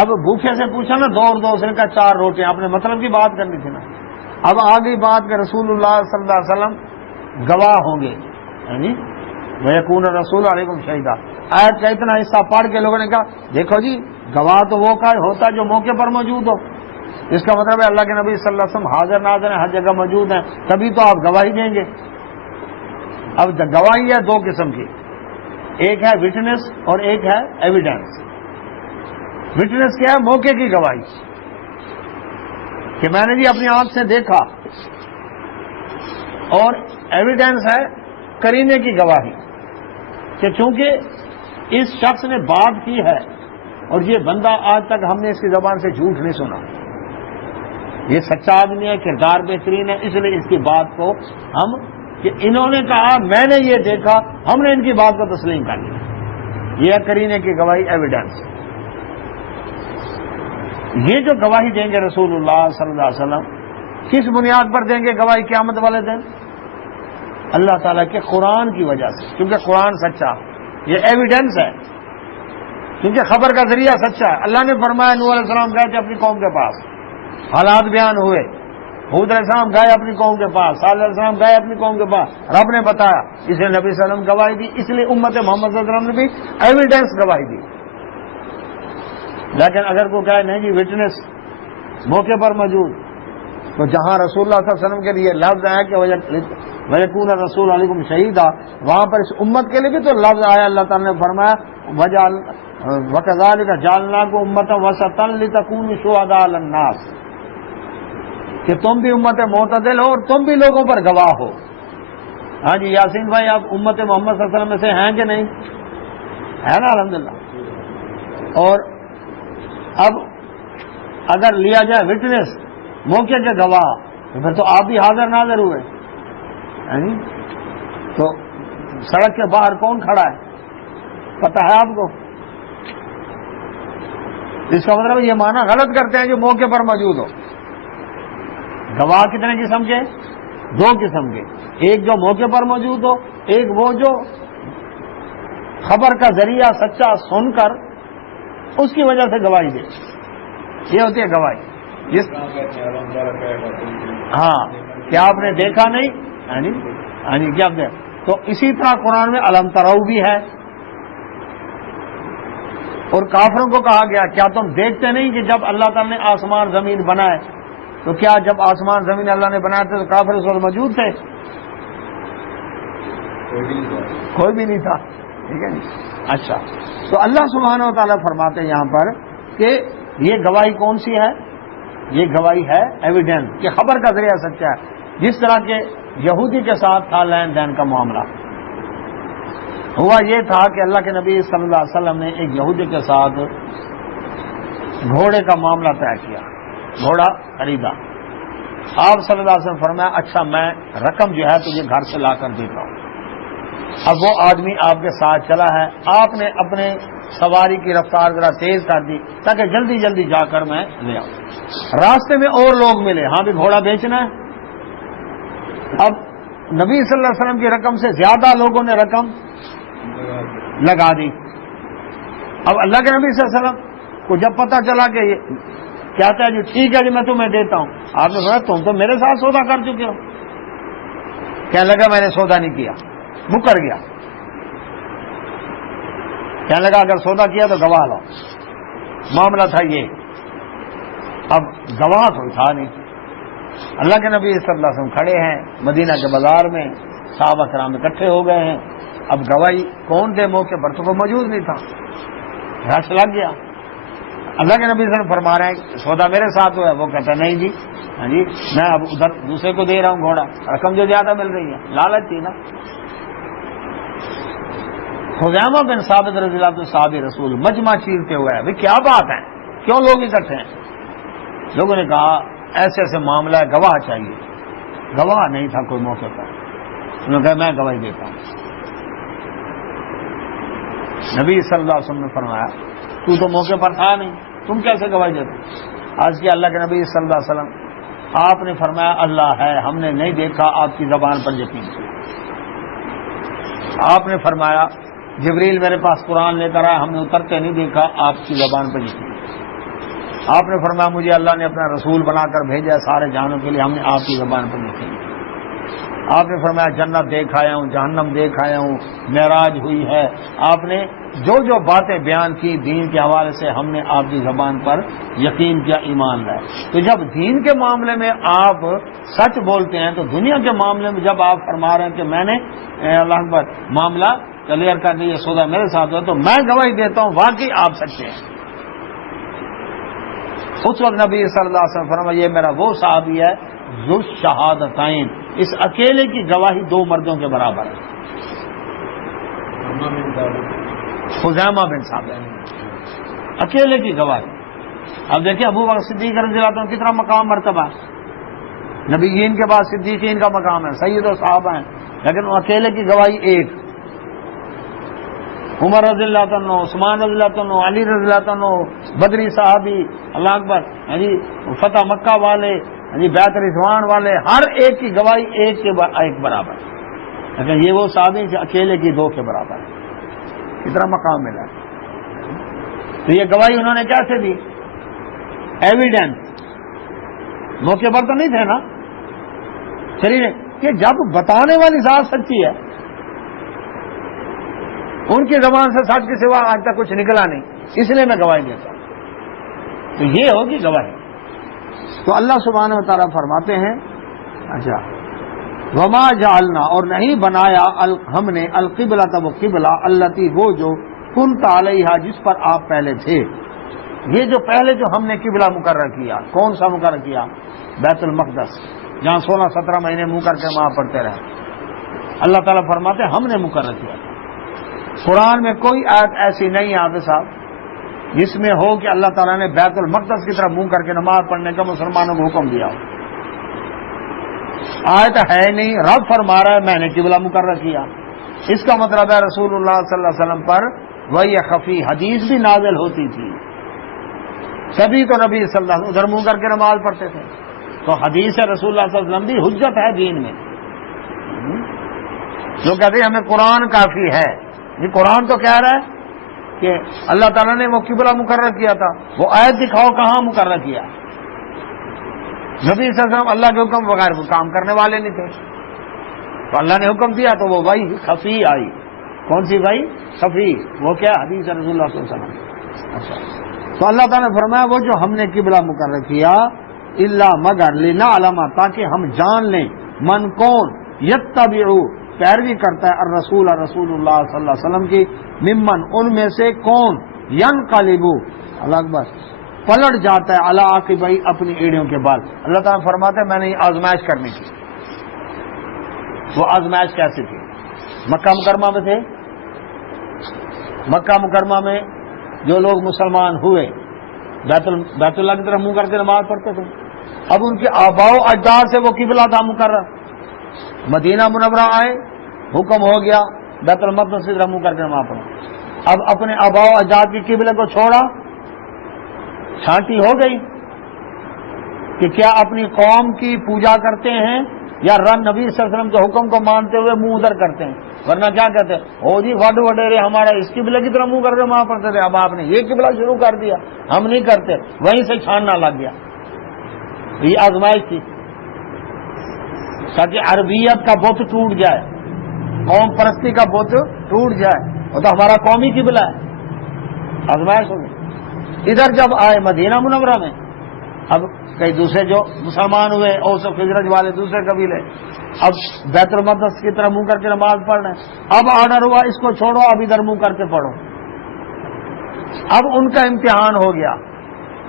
اب بھوکے سے پوچھا نا دو اور دو سے کا 4 روٹیاں، آپ نے مطلب کی بات کرنی تھی نا. اب آگئی بات کہ رسول اللہ صلی اللہ علیہ وسلم گواہ ہوں گے، یعنی وَيَكُونَ الرَّسُولُ عَلَيْكُمْ شَهِيدًا. آیت کا اتنا حصہ پڑھ کے لوگوں نے کہا دیکھو جی گواہ تو وہ کا ہوتا ہے جو موقع پر موجود ہو. اس کا مطلب ہے اللہ کے نبی صلی اللہ علیہ وسلم حاضر ناظر ہیں، ہر جگہ موجود ہیں، تبھی تو آپ گواہی دیں گے. اب گواہی ہے 2 قسم کی، ایک ہے وٹنس اور ایک ہے ایویڈنس. وٹنس کیا ہے؟ موقع کی گواہی کہ میں نے جی اپنی آنکھ سے دیکھا. اور ایویڈنس ہے کرینے کی گواہی کہ چونکہ اس شخص نے بات کی ہے اور یہ بندہ آج تک ہم نے اس کی زبان سے جھوٹ نہیں سنا. یہ سچا آدمی ہے, کردار بہترین ہے, اس لیے اس کی بات کو ہم کہ انہوں نے کہا میں نے یہ دیکھا, ہم نے ان کی بات کو تسلیم کر لیا. یہ کرینے کی گواہی ایویڈنس. یہ جو گواہی دیں گے رسول اللہ صلی اللہ علیہ وسلم, کس بنیاد پر دیں گے گواہی قیامت والے دن؟ اللہ تعالیٰ کے قرآن کی وجہ سے, کیونکہ قرآن سچا, یہ ایویڈنس ہے, کیونکہ خبر کا ذریعہ سچا ہے. اللہ نے فرمایا نوح علیہ السلام گئے تھے اپنی قوم کے پاس, حالات بیان ہوئے. حود علیہ السلام گئے اپنی قوم کے پاس, صالح علیہ السلام گئے اپنی قوم کے پاس, رب نے بتایا, اس لیے نبی صلی اللہ علیہ وسلم گواہی دی, اس لیے امت محمد صلی اللہ علیہ وسلم نے بھی ایویڈنس گواہی دی. لیکن اگر کوئی کہے نہیں جی وٹنس موقع پر موجود, تو جہاں رسول اللہ صلی اللہ علیہ وسلم کے لیے لفظ آیا کہ وَيَكُونَ الرَّسُولُ عَلَيْكُمْ شَهِيدًا, وہاں پر اس امت کے لیے بھی تو لفظ آیا. اللہ تعالیٰ نے فرمایا وَكَذَلِكَ جَعَلْنَاكُمْ أُمَّةً وَسَطًا لِتَكُونُوا شُهَدَاءَ عَلَى النَّاسِ, کہ تم بھی امت معتدل ہو اور تم بھی لوگوں پر گواہ ہو. ہاں جی یاسین بھائی, آپ امت محمد صلی اللہ علیہ وسلم میں سے ہیں کہ نہیں؟ ہے نا الحمدللہ. اور اب اگر لیا جائے وٹنس موقع کے گواہ, تو پھر تو آپ بھی حاضر ناظر ہوئے. تو سڑک کے باہر کون کھڑا ہے پتہ ہے آپ کو؟ اس کا مطلب یہ معنی غلط کرتے ہیں جو موقع پر موجود ہو. گواہ کتنے قسم کے؟ دو قسم کے, ایک جو موقع پر موجود ہو, ایک وہ جو خبر کا ذریعہ سچا سن کر اس کی وجہ سے گواہی دے. یہ ہوتی ہے گواہی. ہاں کیا آپ نے دیکھا نہیں؟ ہاں جی کیا آپ, تو اسی طرح قرآن میں الم ترو بھی ہے. اور کافروں کو کہا گیا کیا تم دیکھتے نہیں کہ جب اللہ تعالیٰ نے آسمان زمین بنائے, تو کیا جب آسمان زمین اللہ نے بنائے تھے تو کافر اس وقت موجود تھے؟ کوئی بھی نہیں تھا. ٹھیک ہے جی. اچھا, تو اللہ سبحانہ و تعالیٰ فرماتے ہیں یہاں پر کہ یہ گواہی کون سی ہے؟ یہ گواہی ہے ایویڈنس, کہ خبر کا ذریعہ سچا ہے. جس طرح کے یہودی کے ساتھ تھا لین دین کا معاملہ, ہوا یہ تھا کہ اللہ کے نبی صلی اللہ علیہ وسلم نے ایک یہودی کے ساتھ گھوڑے کا معاملہ طے کیا, گھوڑا خریدا. آپ صلی اللہ علیہ وسلم فرمایا اچھا میں رقم جو ہے تجھے گھر سے لا کر دیتا ہوں. اب وہ آدمی آپ کے ساتھ چلا ہے, آپ نے اپنے سواری کی رفتار ذرا تیز کر دی تاکہ جلدی جلدی جا کر میں لے آؤں. راستے میں اور لوگ ملے, ہاں بھی گھوڑا بیچنا ہے. اب نبی صلی اللہ علیہ وسلم کی رقم سے زیادہ لوگوں نے رقم لگا دی. اب اللہ کے نبی صلی اللہ علیہ وسلم کو جب پتا چلا کہ یہ کہتا ہے جی ٹھیک ہے جی میں تمہیں دیتا ہوں, آپ نے کہا تم تو میرے ساتھ سودا کر چکے ہو. کہنے لگا میں نے سودا نہیں کیا, مکر گیا. کہنے لگا اگر سودا کیا تو گواہ لاؤ. معاملہ تھا یہ. اب گواہ کوئی تھا نہیں. اللہ کے نبی صلی اللہ علیہ وسلم کھڑے ہیں مدینہ کے بازار میں, صحابہ کرام اکٹھے ہو گئے ہیں. اب گواہی کون دے موقع پر؟ تو وہ موجود نہیں تھا, رش لگ گیا. اللہ کے نبی صلی اللہ علیہ وسلم فرما رہے ہیں سودا میرے ساتھ ہوا ہے. وہ کہتا ہے نہیں جی, ہاں جی میں اب ادھر دوسرے کو دے رہا ہوں گھوڑا, رقم جو زیادہ مل رہی ہے, لالچ تھی نا. خزیمہ بن ثابت رضی اللہ عنہ صحابی رسول مجمع چیرتے ہوئے ہے, کیا بات ہے, کیوں لوگ اکٹھے ہیں؟ لوگوں نے کہا ایسے ایسے معاملہ ہے, گواہ چاہیے. گواہ نہیں تھا کوئی موقع پر. انہوں نے کہا میں گواہی دیتا ہوں. نبی صلی اللہ علیہ وسلم نے فرمایا تو موقع پر تھا نہیں, تم کیسے گواہی دیتے؟ آج کیا اللہ کے نبی صلی اللہ علیہ وسلم آپ نے فرمایا اللہ ہے, ہم نے نہیں دیکھا, آپ کی زبان پر یقین کیا. آپ نے فرمایا جبریل میرے پاس قرآن لے کر آیا, ہم نے اترتے نہیں دیکھا, آپ کی زبان پر یقین. آپ نے فرمایا مجھے اللہ نے اپنا رسول بنا کر بھیجا سارے جہانوں کے لیے, ہم نے آپ کی زبان پر یقین. آپ نے فرمایا جنت دیکھ آیا ہوں, جہنم دیکھ آیا ہوں, معراج ہوئی ہے. آپ نے جو جو باتیں بیان کی دین کے حوالے سے, ہم نے آپ کی زبان پر یقین کیا, ایمان لائے. تو جب دین کے معاملے میں آپ سچ بولتے ہیں, تو دنیا کے معاملے میں جب آپ فرما رہے ہیں کہ میں نے اللہ اکبر معاملہ کلیئر کر دیا, سودا میرے ساتھ ہوا, تو میں گواہی دیتا ہوں واقعی آپ سچے ہیں. اس وقت نبی صلی اللہ علیہ وسلم فرمایا یہ میرا وہ صحابی ہے ذو شہادتین, اس اکیلے کی گواہی دو مردوں کے برابر ہے. خزیمہ بن ثابت. اکیلے کی گواہی. اب دیکھیں ابو بکر صدیق رضی اللہ عنہ کتنا مقام مرتبہ ہے. نبیین کے بعد صدیقین کا مقام ہے, سید و صحابہ ہیں, لیکن وہ اکیلے کی گواہی ایک. عمر رضی اللہ عنہ, عثمان رضی اللہ عنہ, علی رضی اللہ عنہ, بدری صحابی, اللہ اکبر, جی فتح مکہ والے, جی بیعت رضوان والے, ہر ایک کی گواہی ایک کے ایک برابر. لیکن یہ وہ صحابی جو اکیلے کی دو کے برابر ہے. کتنا مقام ملا. تو یہ گواہی انہوں نے کیسے دی؟ ایویڈنس. موقع پر تو نہیں تھے نا. چلیے کہ جب بتانے والی ذات سچی ہے, ان کی زبان سے سچ کے سوا آج تک کچھ نکلا نہیں, اس لیے میں گواہی دیتا ہوں, تو یہ ہوگی گواہی. تو اللہ سبحانہ و تعالیٰ فرماتے ہیں اچھا وما جعلنا, اور نہیں بنایا ہم نے القبلۃ, وہ قبلہ, التی وہ جو کنت علیہا, جس پر آپ پہلے تھے. یہ جو پہلے جو ہم نے قبلہ مقرر کیا, کون سا مقرر کیا؟ بیت المقدس, جہاں 16-17 مہینے منہ کر کے وہاں پڑھتے رہے. اللہ تعالیٰ فرماتے ہیں ہم نے مقرر کیا. قرآن میں کوئی آیت ایسی نہیں ہے حافظ صاحب جس میں ہو کہ اللہ تعالیٰ نے بیت المقدس کی طرف منہ کر کے نماز پڑھنے کا مسلمانوں کو حکم دیا ہو. آیت ہے نہیں. رب فرما رہا ہے میں نے قبلہ مقرر کیا. اس کا مطلب ہے رسول اللہ صلی اللہ علیہ وسلم پر وہی خفی حدیث بھی نازل ہوتی تھی, سبھی تو نبی صلی اللہ علیہ وسلم ادھر منہ کر کے نماز پڑھتے تھے. تو حدیث رسول اللہ صلی اللہ علیہ وسلم بھی حجت ہے دین میں. جو کہتے ہیں ہمیں قرآن کافی ہے, یہ قرآن تو کہہ رہا ہے کہ اللہ تعالیٰ نے وہ قبلہ مقرر کیا تھا. وہ آیت دکھاؤ کہاں مقرر کیا. نبی صلی اللہ علیہ وسلم اللہ کے حکم بغیر وہ کام کرنے والے نہیں تھے, تو اللہ نے حکم دیا تو وہ وحی خفی آئی. کون سی وحی خفی؟ وہ کیا حدیث رسول اللہ صلی اللہ علیہ وسلم. اچھا تو اللہ تعالیٰ نے فرمایا وہ جو ہم نے قبلہ مقرر کیا الا مگر لنعلم, تاکہ ہم جان لیں, من کون یتبع پیروی کرتا ہے الرسول رسول اللہ صلی اللہ علیہ وسلم کی, ممن ان میں سے کون ینقلب, اللہ اکبر, پلٹ جاتا ہے علی عقبیہ اپنی ایڑیوں کے بال. اللہ تعالیٰ فرماتے ہیں میں نے یہ آزمائش کرنی تھی. وہ آزمائش کیسی تھی؟ مکہ مکرمہ میں تھے. مکہ مکرمہ میں جو لوگ مسلمان ہوئے بیت اللہ کی طرف منہ کر کے نماز پڑھتے تھے. اب ان کے آباء و اجداد سے وہ قبلہ تھا مقرر. مدینہ منورہ آئے, حکم ہو گیا بیت المقدس کی طرف منہ کر کے نماز پڑھو. اب اپنے آباء و اجداد کی قبلے کو چھوڑا, چھانٹی ہو گئی کہ کیا اپنی قوم کی پوجا کرتے ہیں یا نبی صلی اللہ علیہ وسلم کے حکم کو مانتے ہوئے منہ ادھر کرتے ہیں. ورنہ کیا کہتے ہیں, او جی وڈ وڈیرے ہمارا اس قبلے کی طرف منہ کر کے وہاں پڑھتے تھے, اب آپ نے یہ قبلہ شروع کر دیا, ہم نہیں کرتے. وہیں سے چھاننا لگ گیا. یہ آزمائش تھی تاکہ عربیت کا بت ٹوٹ جائے, قوم پرستی کا بت ٹوٹ جائے. وہ تو ہمارا قومی قبلہ ہے. آزمائش ہو گئی. ادھر جب آئے مدینہ منورہ میں, اب کئی دوسرے جو مسلمان ہوئے اوس و خزرج والے دوسرے قبیلے, اب بیت المقدس کی طرح منہ کر کے نماز پڑھ رہے ہیں. اب آرڈر ہوا اس کو چھوڑو, اب ادھر منہ کر کے پڑھو. اب ان کا امتحان ہو گیا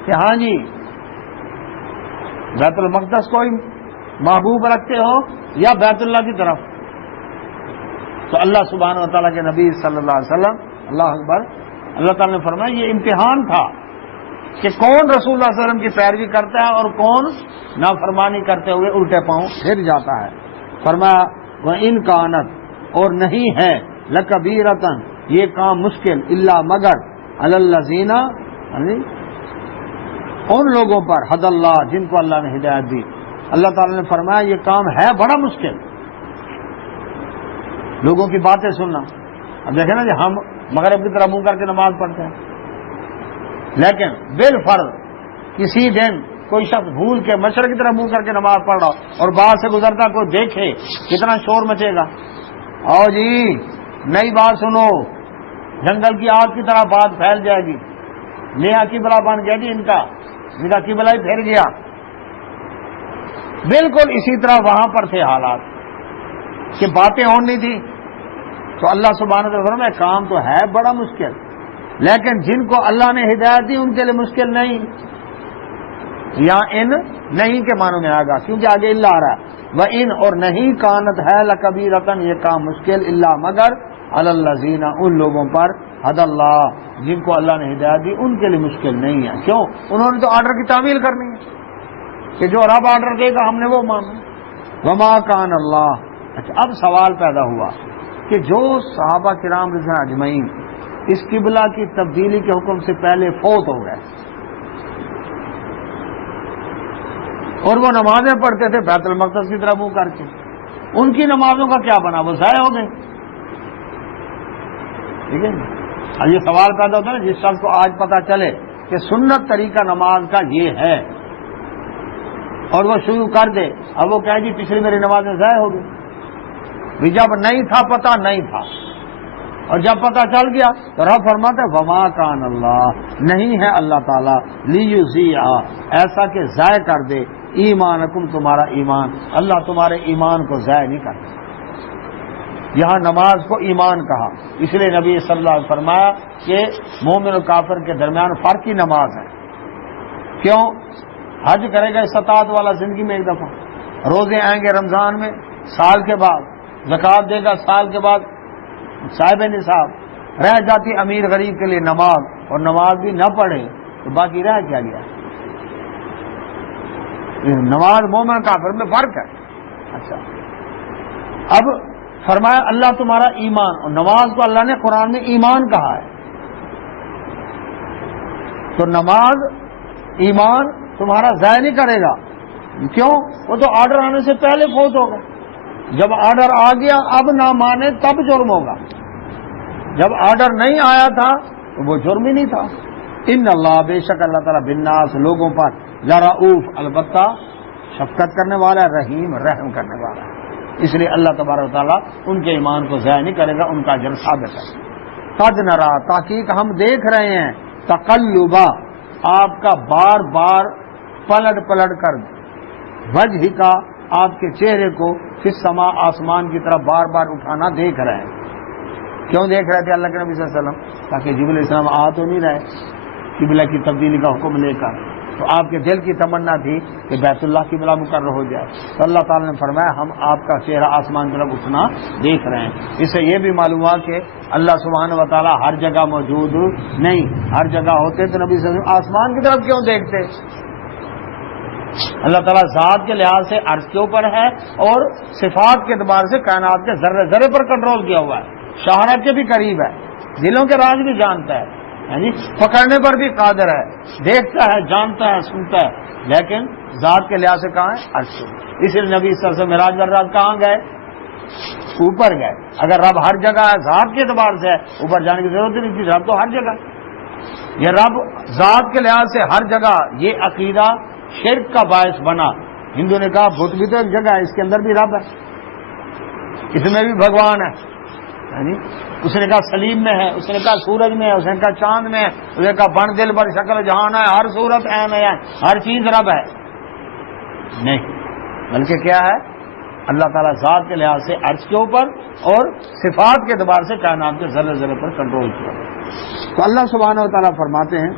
کہ ہاں جی بیت المقدس کو محبوب رکھتے ہو یا بیت اللہ کی طرف. تو اللہ سبحانہ و تعالیٰ کے نبی صلی اللہ علیہ وسلم, اللہ اکبر, اللہ تعالیٰ نے فرمایا یہ امتحان تھا کہ کون رسول اللہ صلی اللہ علیہ وسلم کی پیروی کرتا ہے اور کون نافرمانی کرتے ہوئے الٹے پاؤں پھر جاتا ہے. فرمایا وَإِن كَانَتْ, اور نہیں ہے, لَكَبِيرَةً, یہ کام مشکل, الا مگر, عَلَى الَّذِينَ, ان لوگوں پر, حد اللہ, جن کو اللہ نے ہدایت دی. اللہ تعالیٰ نے فرمایا یہ کام ہے بڑا مشکل, لوگوں کی باتیں سننا. اب دیکھیں نا جی ہم مغرب کی طرح منہ کر کے نماز پڑھتے ہیں, لیکن بالفرض کسی دن کوئی شخص بھول کے مشرق کی طرف منہ کر کے نماز پڑھ رہا اور باہر سے گزرتا کوئی دیکھے, کتنا شور مچے گا. آؤ جی نئی بات سنو, جنگل کی آگ کی طرح بات پھیل جائے گی. نیا قبلہ بن گیا جی ان کا قبلہ ہی پھیر گیا. بالکل اسی طرح وہاں پر تھے حالات کہ باتیں ہونی تھی. تو اللہ سبحانہ وتعالی فرمایا کام تو ہے بڑا مشکل, لیکن جن کو اللہ نے ہدایت دی ان کے لیے مشکل نہیں. یا ان نہیں کے معنوں میں آگا, کیونکہ آگے اللہ آ رہا ہے. وہ ان, اور نہیں, کانت ہے لکبیرۃ, یہ کام مشکل, اللہ مگر, علی الذین ان لوگوں پر ہدی اللہ جن کو اللہ نے ہدایت دی ان کے لیے مشکل نہیں ہے. کیوں؟ انہوں نے تو آرڈر کی تعمیل کرنی ہے کہ جو رب آرڈر دے گا ہم نے وہ ماننا. وما کان اللہ. اچھا اب سوال پیدا ہوا کہ جو صحابہ کرام رضوان اجمعین اس قبلہ کی تبدیلی کے حکم سے پہلے فوت ہو گئے اور وہ نمازیں پڑھتے تھے بیت المقدس کی طرف منہ کر کے، ان کی نمازوں کا کیا بنا؟ وہ ضائع ہو گئے. ٹھیک ہے. اب یہ سوال پیدا ہوتا ہے جس شخص کو آج پتا چلے کہ سنت طریقہ نماز کا یہ ہے اور وہ شروع کر دے، اب وہ کہے جی پچھلی میری نمازیں ضائع ہو گئی. جب نہیں تھا پتہ نہیں تھا اور جب پتہ چل گیا تو رب فرماتا ہے وما کان اللہ، نہیں ہے اللہ تعالیٰ لیضیع ایسا کہ ضائع کر دے ایمانکم تمہارا ایمان. اللہ تمہارے ایمان کو ضائع نہیں کرتا. یہاں نماز کو ایمان کہا، اس لیے نبی صلی اللہ علیہ وسلم فرمایا کہ مومن و کافر کے درمیان فرق ہی نماز ہے. کیوں؟ حج کرے گا استطاعت والا زندگی میں ایک دفعہ، روزے آئیں گے رمضان میں سال کے بعد، زکوٰۃ دے گا سال کے بعد صاحب نصاب. رہ جاتی امیر غریب کے لیے نماز، اور نماز بھی نہ پڑھے تو باقی رہ کیا گیا؟ نماز مومن کافر میں فرق ہے. اچھا اب فرمایا اللہ تمہارا ایمان، اور نماز کو اللہ نے قرآن میں ایمان کہا ہے. تو نماز ایمان تمہارا ضائع نہیں کرے گا. کیوں؟ وہ تو آرڈر آنے سے پہلے فوت ہوگا. جب آرڈر آ گیا اب نہ مانے تب جرم ہوگا. جب آرڈر نہیں آیا تھا تو وہ جرم ہی نہیں تھا. ان اللہ بے شک اللہ تعالیٰ بالناس لوگوں پر لرؤوف البتہ شفقت کرنے والا ہے، رحیم رحم کرنے والا ہے. اس لیے اللہ تبارک و تعالیٰ ان کے ایمان کو ضائع نہیں کرے گا، ان کا اجر ثابت ہے. قد نرا تحقیق ہم دیکھ رہے ہیں تقلبا آپ کا بار بار پلٹ پلٹ کر وجہ کا آپ کے چہرے کو فی السماء آسمان کی طرف بار بار اٹھانا دیکھ رہے ہیں. کیوں دیکھ رہے تھے اللہ کے نبی صلی اللہ علیہ وسلم؟ تاکہ جبرائیل علیہ السلام آ تو نہیں رہے قبلہ کی تبدیلی کا حکم لے کر، تو آپ کے دل کی تمنا تھی کہ بیت اللہ قبلہ مقرر ہو جائے. تو اللہ تعالیٰ نے فرمایا ہم آپ کا چہرہ آسمان کی طرف اٹھنا دیکھ رہے ہیں. اس سے یہ بھی معلوم ہوا کہ اللہ سبحانہ و تعالیٰ ہر جگہ موجود نہیں. ہر جگہ ہوتے تو نبی صلی اللہ علیہ وسلم آسمان کی طرف کیوں دیکھتے؟ اللہ تعالیٰ ذات کے لحاظ سے عرش کے اوپر ہے اور صفات کے اعتبار سے کائنات کے ذرے ذرے پر کنٹرول کیا ہوا ہے. شہرت کے بھی قریب ہے، دلوں کے راز بھی جانتا ہے، یعنی پکڑنے پر بھی قادر ہے، دیکھتا ہے، جانتا ہے، سنتا ہے. لیکن ذات کے لحاظ سے کہاں ہے؟ عرش. اس لیے نبی صلی اللہ علیہ وسلم معراج والے رات کہاں گئے؟ اوپر گئے. اگر رب ہر جگہ ہے ذات کے اعتبار سے ہے، اوپر جانے کی ضرورت نہیں تھی. رب تو ہر جگہ. یہ رب ذات کے لحاظ سے ہر جگہ، یہ عقیدہ شرک کا باعث بنا. ہندو نے کہا بت بھی تو ایک جگہ ہے، اس کے اندر بھی رب ہے، اس میں بھی بھگوان ہے. یعنی اس نے کہا سلیم میں ہے، اس نے کہا سورج میں ہے، اس نے کہا چاند میں ہے، اس نے کہا بن دل بر شکل جہان ہے، ہر صورت عین ہے، ہر چیز رب ہے. نہیں، بلکہ کیا ہے؟ اللہ تعالیٰ ذات کے لحاظ سے عرش کے اوپر اور صفات کے اعتبار سے کائنات کے ذرے ذرے پر کنٹرول کیا. تو اللہ سبحانہ و تعالیٰ فرماتے ہیں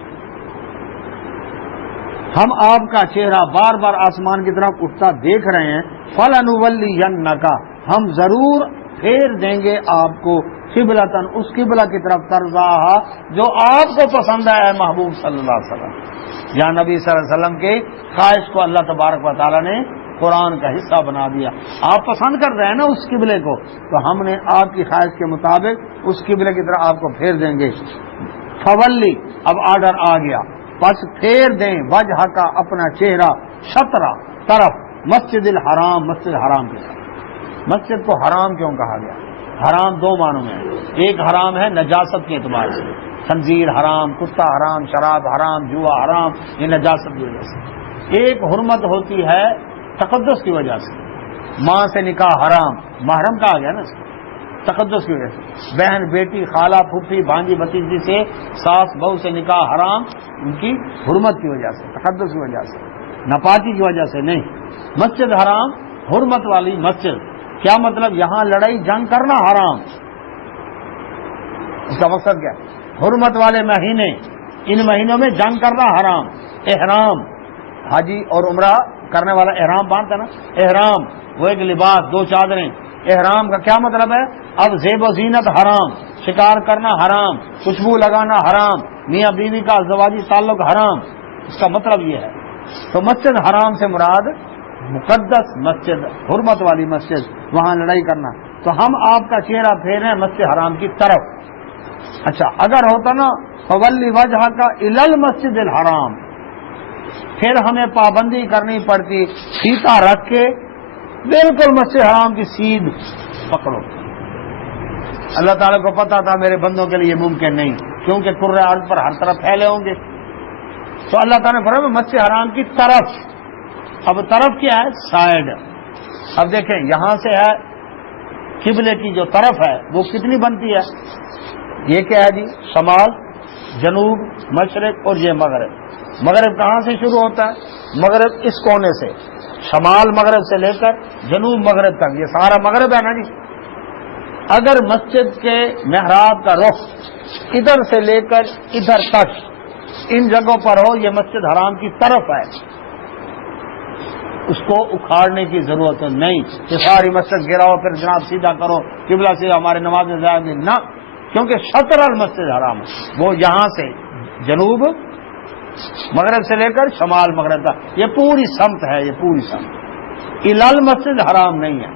ہم آپ کا چہرہ بار بار آسمان کی طرف اٹھتا دیکھ رہے ہیں. فَلَنُوَلِّيَنَّكَ ہم ضرور پھیر دیں گے آپ کو قبلتاً اس قبلہ کی طرف ترضاہا جو آپ کو پسند ہے اے محبوب صلی اللہ علیہ وسلم. یا نبی صلی اللہ علیہ وسلم کی خواہش کو اللہ تبارک و تعالیٰ نے قرآن کا حصہ بنا دیا. آپ پسند کر رہے ہیں نا اس قبلے کو، تو ہم نے آپ کی خواہش کے مطابق اس قبلے کی طرف آپ کو پھیر دیں گے. فولی اب آرڈر آ گیا، بس پھیر دیں وجہ کا اپنا چہرہ شطرہ طرف مسجد الحرام، مسجد حرام کی طرف. مسجد کو حرام کیوں کہا گیا؟ حرام دو معنوں میں ہے. ایک حرام ہے نجاست کے اعتبار سے، خنزیر حرام، کتا حرام، شراب حرام، جوا حرام، یہ نجاست کی وجہ سے. ایک حرمت ہوتی ہے تقدس کی وجہ سے. ماں سے نکاح حرام، محرم کہا گیا نا، تقدس کی وجہ سے. بہن، بیٹی، خالہ، پھوپھی، بھانجی، بھتیجی سے، ساس بہو سے نکاح حرام، ان کی حرمت کی وجہ سے، تقدس کی وجہ سے، ناپاکی کی وجہ سے نہیں. مسجد حرام، حرمت والی مسجد. کیا مطلب؟ یہاں لڑائی جنگ کرنا حرام. اس کا مقصد کیا؟ حرمت والے مہینے، ان مہینوں میں جنگ کرنا حرام. احرام، حاجی اور عمرہ کرنے والا احرام باندھتا نا، احرام وہ ایک لباس، دو چادریں. احرام کا کیا مطلب ہے؟ اب زیب و زینت حرام، شکار کرنا حرام، خوشبو لگانا حرام، میاں بیوی کا ازدواجی تعلق حرام. اس کا مطلب یہ ہے. تو مسجد حرام سے مراد مقدس مسجد، حرمت والی مسجد، وہاں لڑائی کرنا. تو ہم آپ کا چہرہ پھیر رہے ہیں مسجد حرام کی طرف. اچھا اگر ہوتا نا فولی وجہ کا الل مسجد الحرام، پھر ہمیں پابندی کرنی پڑتی سیتا رکھ کے بالکل مسجد حرام کی سیدھ پکڑو. اللہ تعالیٰ کو پتا تھا میرے بندوں کے لیے ممکن نہیں، کیونکہ کرۂ ارض پر ہر طرف پھیلے ہوں گے. تو اللہ تعالیٰ نے فرمایا مسجد حرام کی طرف. اب طرف کیا ہے؟ سائڈ. اب دیکھیں یہاں سے ہے قبلے کی جو طرف ہے وہ کتنی بنتی ہے؟ یہ کیا ہے جی؟ شمال، جنوب، مشرق اور یہ مغرب. مغرب کہاں سے شروع ہوتا ہے؟ مغرب اس کونے سے، شمال مغرب سے لے کر جنوب مغرب تک، یہ سارا مغرب ہے نا جی. اگر مسجد کے محراب کا رخ ادھر سے لے کر ادھر تک ان جگہوں پر ہو، یہ مسجد حرام کی طرف ہے، اس کو اکھاڑنے کی ضرورت نہیں کہ ساری مسجد گراؤ پھر جناب سیدھا کرو قبلہ سے ہمارے نماز میں ضائع نہیں، نہ، کیونکہ شطر المسجد حرام ہے وہ یہاں سے جنوب مغرب سے لے کر شمال مغرب تک، یہ پوری سمت ہے، یہ پوری سمت. الال مسجد حرام نہیں ہے.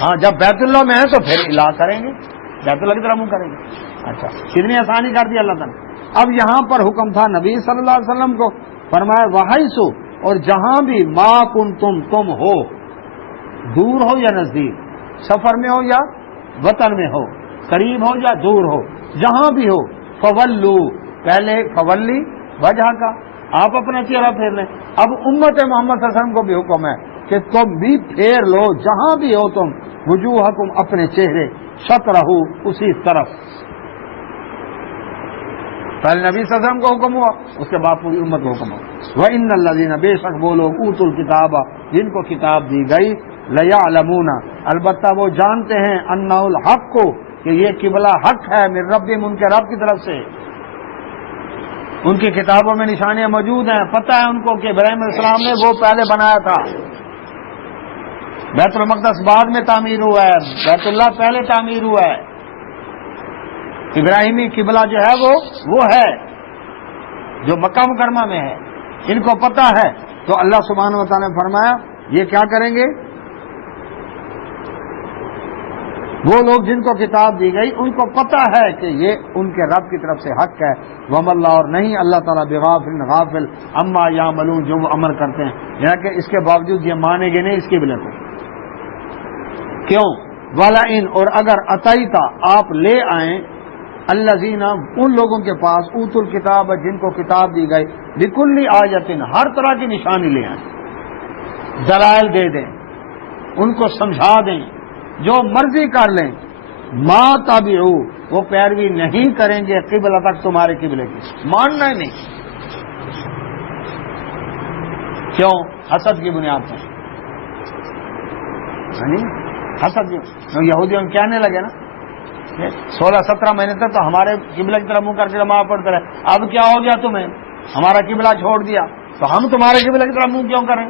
ہاں جب بیت اللہ میں ہے تو پھر الا کریں گے، بیت اللہ کی طرف منہ کریں گے. اچھا کتنی آسانی کر دی اللہ تعالیٰ. اب یہاں پر حکم تھا نبی صلی اللہ علیہ وسلم کو، فرمایا وحیث، اور جہاں بھی ما کنتم تم ہو، دور ہو یا نزدیک، سفر میں ہو یا وطن میں ہو، قریب ہو یا دور ہو، جہاں بھی ہو، فولو، پہلے فولی وجہ کا آپ اپنا چہرہ پھیر لیں. اب امت محمد صلی اللہ علیہ وسلم کو بھی حکم ہے کہ تم بھی پھیر لو جہاں بھی ہو تم وجوہکم، اپنے چہرے، شطرہ، اسی طرف. پہلے نبی صلی اللہ علیہ وسلم کو حکم ہوا، اس کے بعد پوری امت کو حکم ہوا. وَإِنَّ الَّذِينَ، بے شک وہ لوگ، اوتوا الکتاب، جن کو کتاب دی گئی، لَيَعْلَمُونَ، البتہ وہ جانتے ہیں، أَنَّهُ الْحَقُّ، کہ یہ قبلہ حق ہے، من ربہم، ان کے رب کی طرف سے. ان کی کتابوں میں نشانیاں موجود ہیں، پتہ ہے ان کو کہ ابراہیم علیہ السلام نے وہ پہلے بنایا تھا. بیت المقدس بعد میں تعمیر ہوا ہے، بیت اللہ پہلے تعمیر ہوا ہے. ابراہیمی قبلہ جو ہے وہ ہے جو مکہ مکرمہ میں ہے، ان کو پتہ ہے. تو اللہ سبحانہ و تعالیٰ نے فرمایا یہ کیا کریں گے؟ وہ لوگ جن کو کتاب دی گئی ان کو پتہ ہے کہ یہ ان کے رب کی طرف سے حق ہے. وَمَا اللَّهُ، اور نہیں اللہ تعالیٰ بغافل غافل عما یعملون، جو وہ عمل کرتے ہیں. یعنی کہ اس کے باوجود یہ مانیں گے نہیں اس قبلے کو. کیوں؟ وَلَئِن، اور اگر عطیتا، آپ لے آئیں، الذین، ان لوگوں کے پاس، اوتوا الکتاب، جن کو کتاب دی گئی، بکل آیۃ، ہر طرح کی نشانی لے آئیں، دلائل دے دیں، ان کو سمجھا دیں، جو مرضی کر لیں، ما تابعو، وہ پیروی نہیں کریں گے قبلہ تک، تمہارے قبلے کی، ماننا ہی نہیں. کیوں؟ حسد کی بنیاد پر. حسد یہودیوں میں کہنے لگے نا 16-17 مہینے تک تو ہمارے قبلہ کی طرف منہ کر کے نماز پڑھتے رہے، اب کیا ہو گیا تمہیں؟ ہمارا قبلہ چھوڑ دیا تو ہم تمہارے قبلہ کی طرف منہ کیوں کریں؟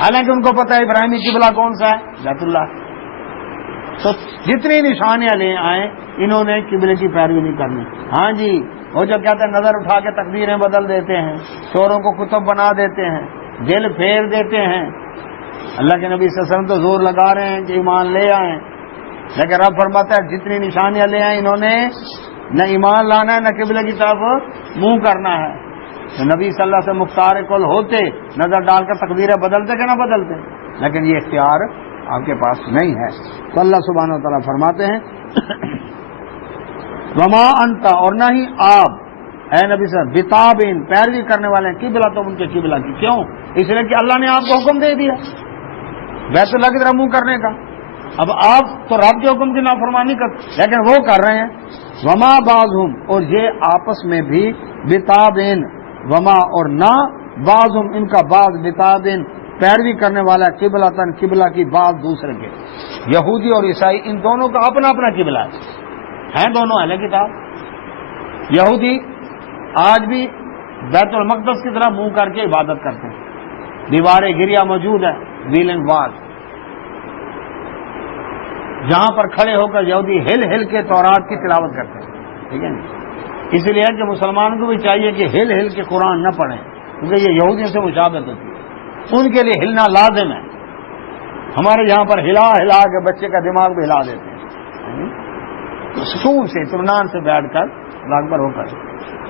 حالانکہ ان کو پتہ ہے ابراہیمی قبلہ کون سا ہے؟ بیت اللہ. تو جتنی نشانیاں لے آئیں انہوں نے قبلے کی پیروی نہیں کرنی. ہاں جی، وہ جو کہتے ہیں نظر اٹھا کے تقدیریں بدل دیتے ہیں، چوروں کو کتب بنا دیتے ہیں، دل پھیر دیتے ہیں. اللہ کے نبی صلی اللہ علیہ وسلم تو زور لگا رہے ہیں کہ ایمان لے آئیں، لیکن رب فرماتا ہے جتنی نشانیاں لے آئیں انہوں نے نہ ایمان لانا ہے نہ قبلے کی طرف منہ کرنا ہے. تو نبی صلی اللہ سے مختار کل ہوتے، نظر ڈال کر تقدیریں بدلتے کہ نہ بدلتے، لیکن یہ اختیار آپ کے پاس نہیں ہے. تو اللہ سبحانہ و تعالیٰ فرماتے ہیں وما انت، اور نہ ہی آپ اے نبی صلی اللہ علیہ وسلم، بتابین، پیروی کرنے والے ہیں، قبلہ تو ان کے قبلہ کی. کیوں؟ اس لیے کہ اللہ نے آپ کو حکم دے دیا بیت اللہ کی طرف منہ کرنے کا. اب آپ تو رب کے حکم کی نافرمانی کرتے، لیکن وہ کر رہے ہیں. وما بعضہم، اور یہ آپس میں بھی، بتابین، وما، اور نہ، بعضہم، ان کا بعض، بتابین، پیروی کرنے والا قبلتن، قبلہ کی بعض دوسرے کے. یہودی اور عیسائی ان دونوں کا اپنا اپنا قبلہ ہے دونوں اہل کتاب. یہودی آج بھی بیت المقدس کی طرف منہ کر کے عبادت کرتے ہیں، دیواریں گریا موجود ہے، ویلنگ وال. جہاں پر کھڑے ہو کر یہودی ہل ہل کے تورات کی تلاوت کرتے ہیں، ٹھیک ہے نا. اس لیے کہ مسلمان کو بھی چاہیے کہ ہل ہل کے قرآن نہ پڑھیں، کیونکہ یہ یہودیوں سے مشابہت ہوتی ہے، ان کے لیے ہلنا لازم ہے. ہمارے یہاں پر ہلا ہلا کے بچے کا دماغ بھی ہلا دیتے ہیں، سکون سے اطمینان سے بیٹھ کر راغبر ہو کر.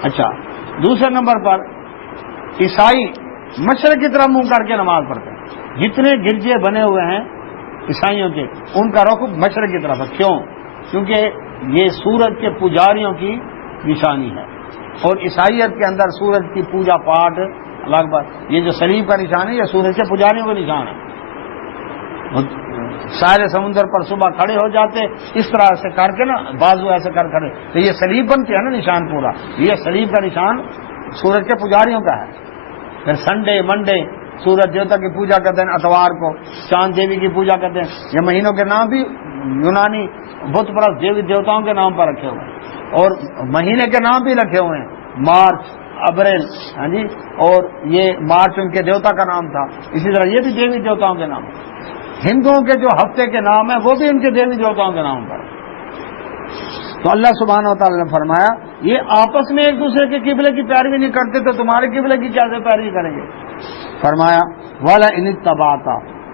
اچھا، دوسرے نمبر پر عیسائی مشرق کی طرف منہ کر کے نماز پڑھتے ہیں. جتنے گرجے بنے ہوئے ہیں عیسائیوں کے، ان کا رخ مشرق کی طرف ہے. کیوں؟ کیونکہ یہ سورج کے پجاریوں کی نشانی ہے، اور عیسائیت کے اندر سورج کی پوجا پاٹ اللہ اکبر. یہ جو صلیب کا نشان ہے یہ سورج کے پجاریوں کا نشان ہے. سارے سمندر پر صبح کھڑے ہو جاتے اس طرح سے کر کے نا، بازو ایسے کر کھڑے، تو یہ صلیب بنتے ہیں نا نشان پورا. یہ صلیب کا نشان سورج کے پجاریوں کا ہے. پھر سنڈے منڈے سورج دیوتا کی پوجا کرتے ہیں، اتوار کو چاند دیوی کی پوجا کرتے ہیں. یہ مہینوں کے نام بھی یونانی بت پرست دیوی دیوتاؤں کے نام پر رکھے ہوئے ہیں، اور مہینے کے نام بھی رکھے ہوئے ہیں، مارچ اپریل. ہاں جی، اور یہ مارچ ان کے دیوتا کا نام تھا، اسی طرح یہ بھی دیوی دیوتاؤں کے نام. ہندوؤں کے جو ہفتے کے نام ہیں وہ بھی ان کے دیوی دیوتاؤں کے نام پر. تو اللہ سبحانہ و تعالی نے فرمایا یہ آپس میں ایک دوسرے کے قبلے کی پیروی نہیں کرتے تو تمہارے قبلے کی کیسے پیروی کریں گے. فرمایا والا ان اتبعت،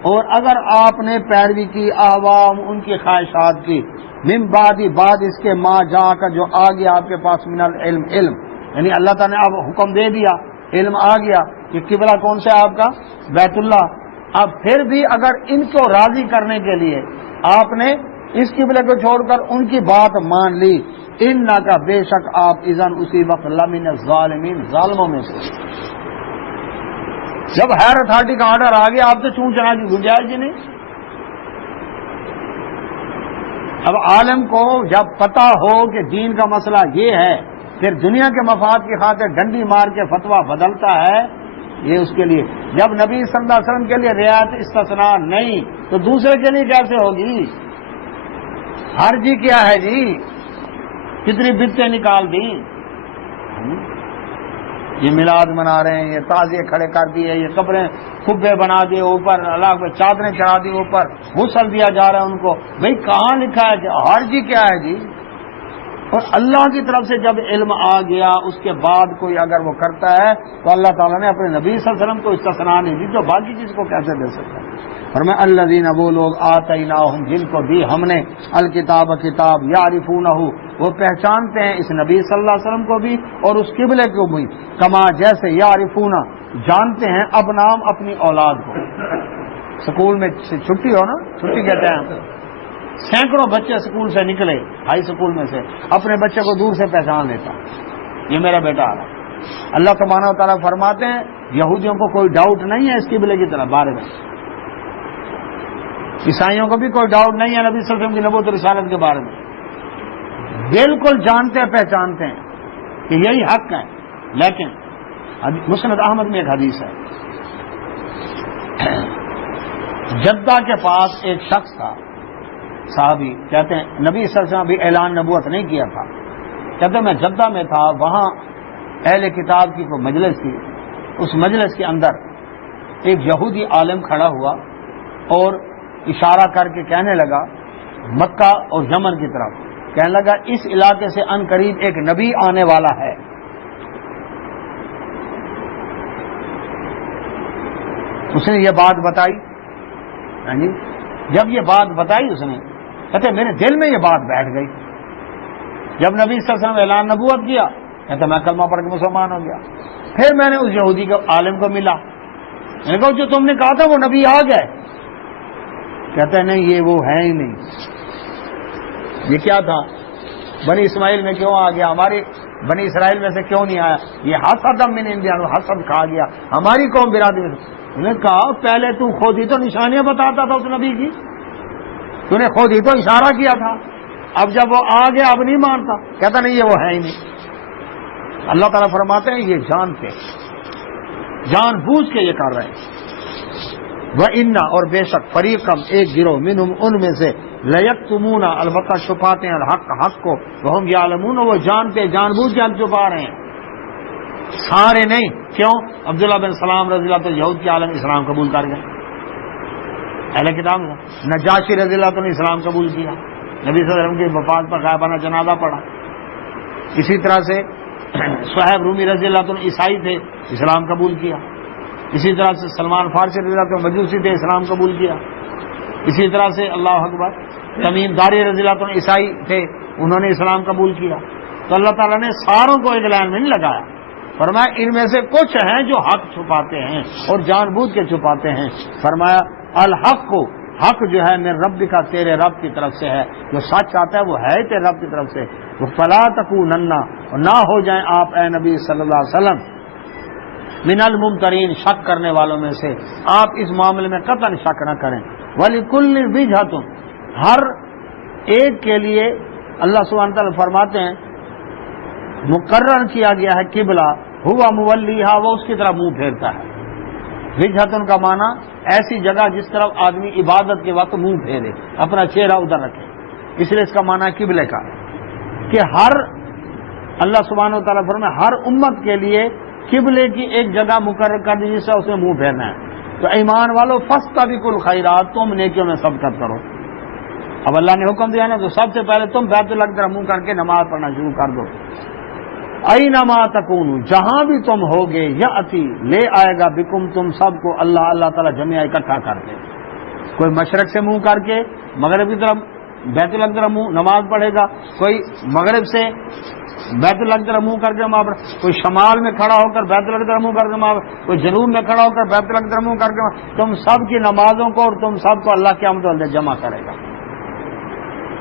اور اگر آپ نے پیروی کی عوام ان کی خواہشات کی، من بعد اس کے ما جا کر جو آ گیا آپ کے پاس من العلم، علم یعنی اللہ تعالیٰ نے اب حکم دے دیا، علم آ گیا کہ قبلہ کون سے آپ کا بیت اللہ. اب پھر بھی اگر ان کو راضی کرنے کے لیے آپ نے اس قبلے کو چھوڑ کر ان کی بات مان لی، ان کا بے شک آپ اذن اسی وقت لمن الظالمین، ظالموں میں سے. جب ہائر اتھارٹی کا آرڈر آ گیا آپ تو چون چنا کی گنجائش ہی نہیں. اب عالم کو جب پتہ ہو کہ دین کا مسئلہ یہ ہے، پھر دنیا کے مفاد کی خاطر ڈنڈی مار کے فتویٰ بدلتا ہے، یہ اس کے لیے. جب نبی صلی اللہ علیہ وسلم کے لیے رعایت استثناء نہیں تو دوسرے کے لیے کیسے ہوگی؟ ہر جی کیا ہے جی، کتنی بدعتیں نکال دی. یہ میلاد منا رہے ہیں، یہ تازیے کھڑے کر دیے، یہ قبریں کھبے بنا دیے اوپر، اللہ پہ چادریں چڑھا دی اوپر، غسل دیا جا رہا ہے ان کو. بھئی کہاں لکھا ہے کہ ہر جی کیا ہے جی؟ اور اللہ کی طرف سے جب علم آ گیا اس کے بعد کوئی اگر وہ کرتا ہے تو اللہ تعالیٰ نے اپنے نبی صلی اللہ علیہ وسلم کو استثناء نہیں دی، تو باقی چیز کو کیسے دے سکتا ہے. فرمایا الذین، وہ لوگ آتیناہم، جن کو دی ہم نے الکتاب، کتاب، یعرفونہ، وہ پہچانتے ہیں اس نبی صلی اللہ علیہ وسلم کو بھی اور اس قبلے کو بھی، کما جیسے یعرفونہ جانتے ہیں ابنام اپنی اولاد کو. سکول میں چھٹی ہو نا، چھٹی کہتے ہیں ہم، سینکڑوں بچے سکول سے نکلے، ہائی سکول میں سے، اپنے بچے کو دور سے پہچان لیتا، یہ میرا بیٹا آ رہا. اللہ سبحانہ و تعالیٰ فرماتے ہیں یہودیوں کو کوئی ڈاؤٹ نہیں ہے اس قبلے کی طرف بارے میں، عیسائیوں کو بھی کوئی ڈاؤٹ نہیں ہے نبی صلی اللہ علیہ وسلم کی نبوت و رسالت کے بارے میں، بالکل جانتے ہیں پہچانتے ہیں کہ یہی حق ہے. لیکن مسند احمد میں ایک حدیث ہے، جدہ کے پاس ایک شخص تھا صحابی، کہتے ہیں نبی صلی اللہ علیہ وسلم ابھی اعلان نبوت نہیں کیا تھا، کہتے ہیں میں جدہ میں تھا، وہاں اہل کتاب کی کوئی مجلس تھی، اس مجلس کے اندر ایک یہودی عالم کھڑا ہوا اور اشارہ کر کے کہنے لگا مکہ اور یمن کی طرف، کہنے لگا اس علاقے سے ان قریب ایک نبی آنے والا ہے. اس نے یہ بات بتائی، جب یہ بات بتائی اس نے، کہتے میرے دل میں یہ بات بیٹھ گئی. جب نبی صلی اللہ علیہ وسلم اعلان نبوت کیا، کہتے میں کلمہ پڑھ کے مسلمان ہو گیا. پھر میں نے اس یہودی کے عالم کو ملا، میں نے کہا جو تم نے کہا تھا وہ نبی آ گئے. کہتا ہے نہیں یہ وہ ہے ہی نہیں. یہ کیا تھا؟ بنی اسماعیل میں کیوں آ گیا؟ ہماری بنی اسرائیل میں سے کیوں نہیں آیا؟ یہ حسد من انبیاء، حسد کھا گیا ہماری قوم برادری میں. انہوں نے کہا پہلے تو خود ہی تو نشانیاں بتاتا تھا اس نبی کی، تو نے خود ہی تو اشارہ کیا تھا، اب جب وہ آ گیا اب نہیں مانتا. کہتا نہیں یہ وہ ہے ہی نہیں. اللہ تعالیٰ فرماتے ہیں یہ جانتے، جان بوجھ کے یہ کر رہے ہیں. وَإِنَّ، اور بے شک فریقم، ایک گروہ، منہم، ان میں سے، لَيَكْتُمُونَ، البتہ چھپاتے ہیں، الحق، حق کو، وَهُمْ يَعْلَمُونَ، وہ جانتے جان بوجھ کے حق چھپا رہے ہیں. سارے نہیں. کیوں؟ عبداللہ بن سلام رضی اللہ عنہ یہود کے عالم اسلام قبول کر گئے. اہل کتاب نجاشی رضی اللہ عنہ نے اسلام قبول کیا، نبی صلی اللہ علیہ وسلم کی وفات پر غائبانہ جنازہ پڑھا۔ اسی طرح سے صہیب رومی رضی اللہ عنہ عیسائی تھے، اسلام قبول کیا۔ اسی طرح سے سلمان فارسی رضی اللہ عنہ مجوسی تھے، اسلام قبول کیا۔ اسی طرح سے اللہ اکبر تمیم داری رضی اللہ عنہ عیسائی تھے، انہوں نے اسلام قبول کیا۔ تو اللہ تعالیٰ نے ساروں کو ایک لائن میں نہیں لگایا، فرمایا ان میں سے کچھ ہیں جو حق چھپاتے ہیں اور جان بوجھ کے چھپاتے ہیں۔ فرمایا الحق کو، حق جو ہے میرے رب کا، تیرے رب کی طرف سے ہے، جو سچ آتا ہے وہ ہے تیرے رب کی طرف سے۔ وہ فلا تکونن، اور نہ ہو جائیں آپ اے نبی صلی اللہ علیہ وسلم من الممترین، شک کرنے والوں میں سے، آپ اس معاملے میں قطعاً شک نہ کریں۔ وَلِكُلِّ وِجْهَةٌ، ہر ایک کے لیے اللہ سبحانہ تعالیٰ فرماتے ہیں مقرر کیا گیا ہے قبلہ، ہوا مولیہا، وہ اس کی طرف منہ پھیرتا ہے۔ وجہتن کا معنی ایسی جگہ جس طرف آدمی عبادت کے وقت منہ پھیرے، اپنا چہرہ ادھر رکھے، اس لیے اس کا معنی قبلے کا، کہ ہر اللہ سبحانہ وتعالیٰ فرمائے ہر امت کے لیے قبلے کی ایک جگہ مقرر کر دی جس سے اس میں منہ پھیرنا ہے۔ تو ایمان والو فاستبقوا الخیرات، تم نیکیوں میں سبقت کرو۔ اب اللہ نے حکم دیا نا، تو سب سے پہلے تم بیت اللہ کی طرف منہ کر کے نماز پڑھنا شروع کر دو۔ اینما تکونوا، جہاں بھی تم ہوگے، یاتی، لے آئے گا بکم، تم سب کو اللہ تعالیٰ جمع اکٹھا کر کے۔ کوئی مشرق سے منہ کر کے مغرب کی طرف بیت اللہ کی طرف منہ نماز پڑھے گا، کوئی مغرب سے بیت اللہ کی طرف منہ کر کے نماز پڑھے، کوئی شمال میں کھڑا ہو کر بیت اللہ کی طرف منہ کر کے نماز، کوئی جنوب میں کھڑا ہو کر بیت اللہ کی طرف منہ کر کے، تم سب کی نمازوں کو اور تم سب کو اللہ قیامت والے جمع کرے گا۔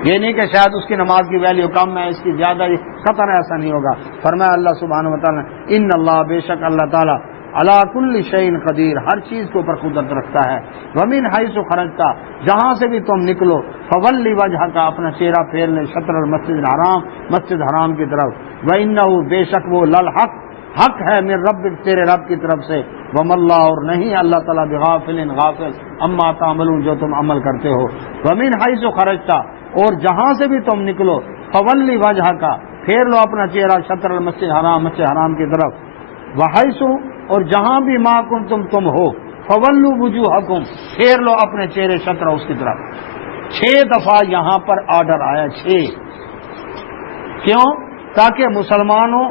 یہ نہیں کہ شاید اس کی نماز کی ویلیو کم ہے، اس کی زیادہ، قطعاً ایسا نہیں ہوگا۔ فرمایا اللہ سبحانہ وتعالی ان اللہ، بے شک اللہ تعالیٰ، علی کل شیء قدیر، ہر چیز کے اوپر قدرت رکھتا ہے۔ ومن حیث خرجت، جہاں سے بھی تم نکلو، فولی وجہک، اپنا چہرہ پھیر لے، شطر المسجد الحرام، مسجد حرام کی طرف، وانہ، بے شک وہ للحق، حق ہے من رب، تیرے رب کی طرف سے، وما اللہ، اور نہیں اللہ تعالیٰ بغافل، غافل اما تعملون، جو تم عمل کرتے ہو۔ ومن حیث خرجت، اور جہاں سے بھی تم نکلو، فولی وجہک، پھیر لو اپنا چہرہ، شطر المسجد حرام، مسجد حرام کی طرف، وحیث، اور جہاں بھی ما کنتم تم ہو، فولوا وجوہکم، پھیر لو اپنے چہرے شطر اس کی طرف۔ 6 دفعہ یہاں پر آرڈر آیا، 6، کیوں؟ تاکہ مسلمانوں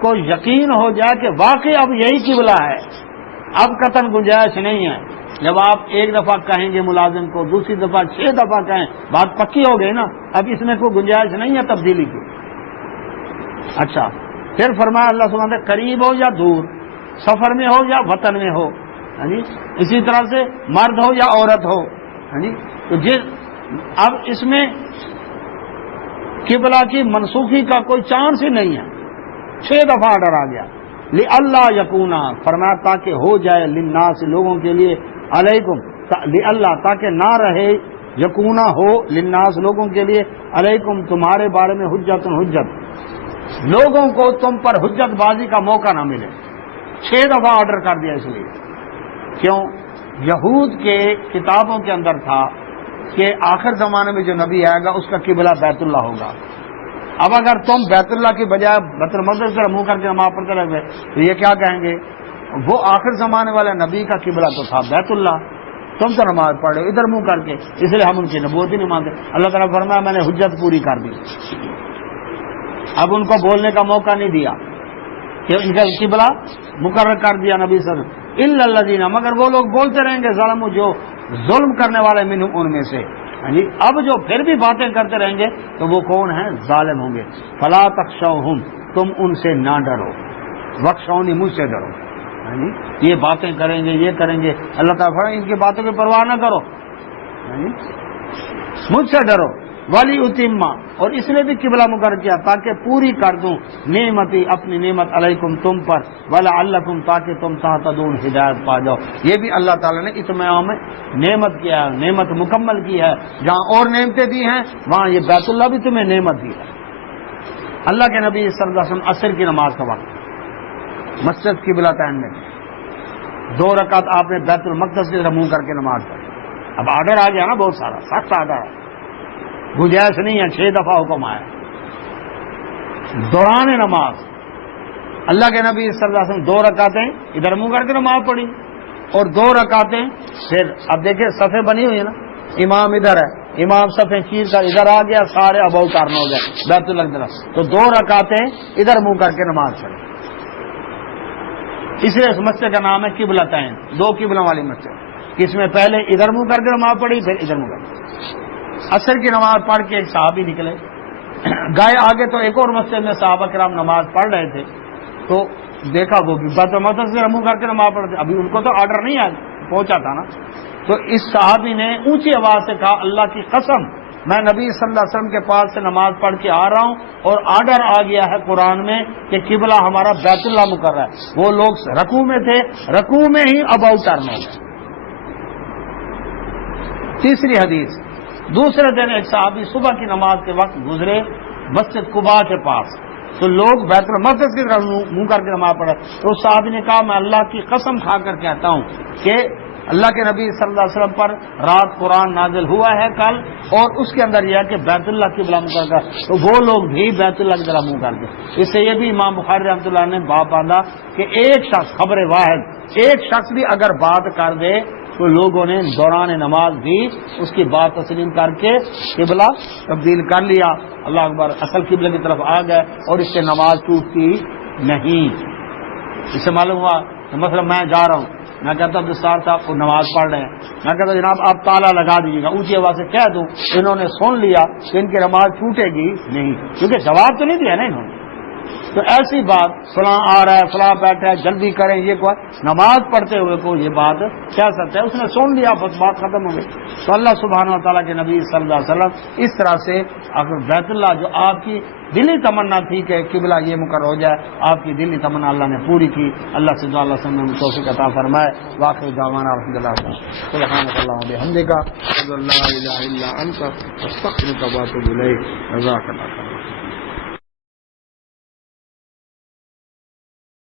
کو یقین ہو جائے کہ واقعی اب یہی قبلہ ہے، اب قطعاً گنجائش نہیں ہے۔ جب آپ ایک دفعہ کہیں گے ملازم کو، دوسری دفعہ 6 دفعہ کہیں، بات پکی ہو گئی نا، اب اس میں کوئی گنجائش نہیں ہے تبدیلی کی۔ اچھا، پھر فرمایا اللہ سبحانہ وتعالی قریب ہو یا دور، سفر میں ہو یا وطن میں ہو، جی اسی طرح سے مرد ہو یا عورت ہو، جی تو اب اس میں قبلہ کی منسوخی کا کوئی چانس ہی نہیں ہے۔ 6 دفعہ آرڈر آ گیا۔ لِأَلَّا یکونا، فرمایا تاکہ ہو جائے، للناس، لوگوں کے لیے، علیکم، لِأَلَّا، تاکہ نہ رہے، یکونا ہو، للناس، لوگوں کے لیے، علیکم، تمہارے بارے میں، حجت، لوگوں کو تم پر حجت بازی کا موقع نہ ملے۔ 6 دفعہ آرڈر کر دیا، اس لیے کیوں؟ یہود کے کتابوں کے اندر تھا کہ آخر زمانے میں جو نبی آئے گا اس کا قبلہ بیت اللہ ہوگا۔ اب اگر تم بیت اللہ کی بجائے بیت المقدس پر منہ کر کے نماز پڑھتے رہے تو یہ کیا کہیں گے؟ وہ آخر زمانے والے نبی کا قبلہ تو تھا بیت اللہ، تم تو نماز پڑھ رہے ہو ادھر منہ کر کے، اس لیے ہم ان کی نبوت ہی نہیں مانتے۔ اللہ تعالیٰ فرمایا میں نے حجت پوری کر دی، اب ان کو بولنے کا موقع نہیں دیا کہ ان کا قبلہ مقرر کر دیا نبی صلی اللہ علیہ وسلم، الا الذین، مگر وہ لوگ بولتے رہیں گے، ظالم، جو ظلم کرنے والے منہم، ان میں سے، جی اب جو پھر بھی باتیں کرتے رہیں گے تو وہ کون ہیں؟ ظالم ہوں گے۔ فلا تخشوہم، تم ان سے نہ ڈرو، وخشونی، مجھ سے ڈرو، یہ باتیں کریں گے، یہ کریں گے، اللہ تعالیٰ فرمائے ان کی باتوں کی پرواہ نہ کرو، مجھ سے ڈرو۔ ولی اتما، اور اس لیے بھی قبلہ مقرر کیا تاکہ پوری کر دوں نعمتی، اپنی نعمت، علیکم، تم پر، ولعلکم، تاکہ تم تہتدون، ہدایت پا جاؤ۔ یہ بھی اللہ تعالیٰ نے اتمام میں نعمت کیا ہے، نعمت مکمل کی ہے، جہاں اور نعمتیں دی ہیں وہاں یہ بیت اللہ بھی تمہیں نعمت دی ہے۔ اللہ کے نبی صلی اللہ علیہ وسلم عصر کی نماز کا وقت مسجد قبلہ تعین میں 2 رکعت آپ نے بیت المقدس کی طرف منہ کر کے نماز پڑھی۔ اب آرڈر آ گیا نا، بہت سارا سخت آرڈر ہے، گنجائش نہیں ہے، 6 دفعہ حکم آیا۔ دوران نماز اللہ کے نبی صلی اللہ علیہ وسلم 2 رکعتیں ادھر منہ کر کے نماز پڑھی، اور 2 رکعتیں پھر اب دیکھیں صفیں بنی ہوئی ہے نا، امام ادھر ہے، امام صفیں چیر کر ادھر آ گیا، سارے اباؤ ٹرن ہو گئے بیت اللہ کی طرف، تو 2 رکعتیں ادھر منہ کر کے نماز پڑھیں. اس لیے اس مسجد کا نام ہے قبلتین، 2 قبلوں والی مسجد. اس میں پہلے ادھر منہ کر کے نماز پڑھی، پھر ادھر منہ کر کے. عصر کی نماز پڑھ کے ایک صحابی نکلے، گئے آگے تو ایک اور مسجد میں صحابہ کرام نماز پڑھ رہے تھے، تو دیکھا وہ بھی بیت المقدس سے منہ کر کے نماز پڑھتے. ابھی ان کو تو آرڈر نہیں پہنچا تھا نا، تو اس صحابی نے اونچی آواز سے کہا اللہ کی قسم میں نبی صلی اللہ علیہ وسلم کے پاس سے نماز پڑھ کے آ رہا ہوں اور آرڈر آ گیا ہے قرآن میں کہ قبلہ ہمارا بیت اللہ مقرر ہے. وہ لوگ رکوع میں تھے، رکوع میں ہی اباؤ ٹرن ہو گئے. تیسری حدیث، دوسرے دن ایک صحابی صبح کی نماز کے وقت گزرے مسجد قباء کے پاس، تو لوگ بیت المقدس کی طرف منہ کر کے نماز پڑھے. تو اس صحابی نے کہا میں اللہ کی قسم کھا کر کہتا ہوں کہ اللہ کے نبی صلی اللہ علیہ وسلم پر رات قرآن نازل ہوا ہے کل، اور اس کے اندر یہ ہے کہ بیت اللہ قبلہ مقرر کر، تو وہ لوگ بھی بیت اللہ کی طرف منہ کر کے. اس سے یہ بھی امام بخاری رحمۃ اللہ نے باب باندھا کہ ایک شخص، خبر واحد، ایک شخص بھی اگر بات کر دے تو لوگوں نے دوران نماز بھی اس کی بات تسلیم کر کے قبلہ تبدیل کر لیا. اللہ اکبر، اصل قبلہ کی طرف آ گئے اور اس سے نماز ٹوٹتی نہیں. اس سے معلوم ہوا کہ مثلا میں جا رہا ہوں، میں کہتا ہوں دستار صاحب کو نماز پڑھ رہے ہیں، میں کہتا ہوں جناب آپ تالا لگا دیجیے گا، اونچی آواز سے کہہ دوں، انہوں نے سن لیا کہ ان کی نماز ٹوٹے گی نہیں، کیونکہ جواب تو نہیں دیا نا انہوں نے. تو ایسی بات فلاں آ رہا ہے، فلاں بیٹھا ہے، جلدی کریں، یہ کوئی نماز پڑھتے ہوئے کو یہ بات کہہ سکتا ہے، اس نے سن لیا بس بات ختم ہو گئی. تو اللہ سبحانہ و تعالیٰ کے نبی صلی اللہ علیہ وسلم اس طرح سے اگر بیت اللہ جو آپ کی دلی تمنا تھی کہ قبلہ یہ مقرر ہو جائے، آپ کی دلی تمنا اللہ نے پوری کی. اللہ سے دعا اللہ سے توفیق عطا فرمائے. واقع دعوانا الحمد للہ سبحانک اللہم وبحمدک اشہد ان لا الہ الا انت استغفرک و اتوب الیک. جزاک اللہ.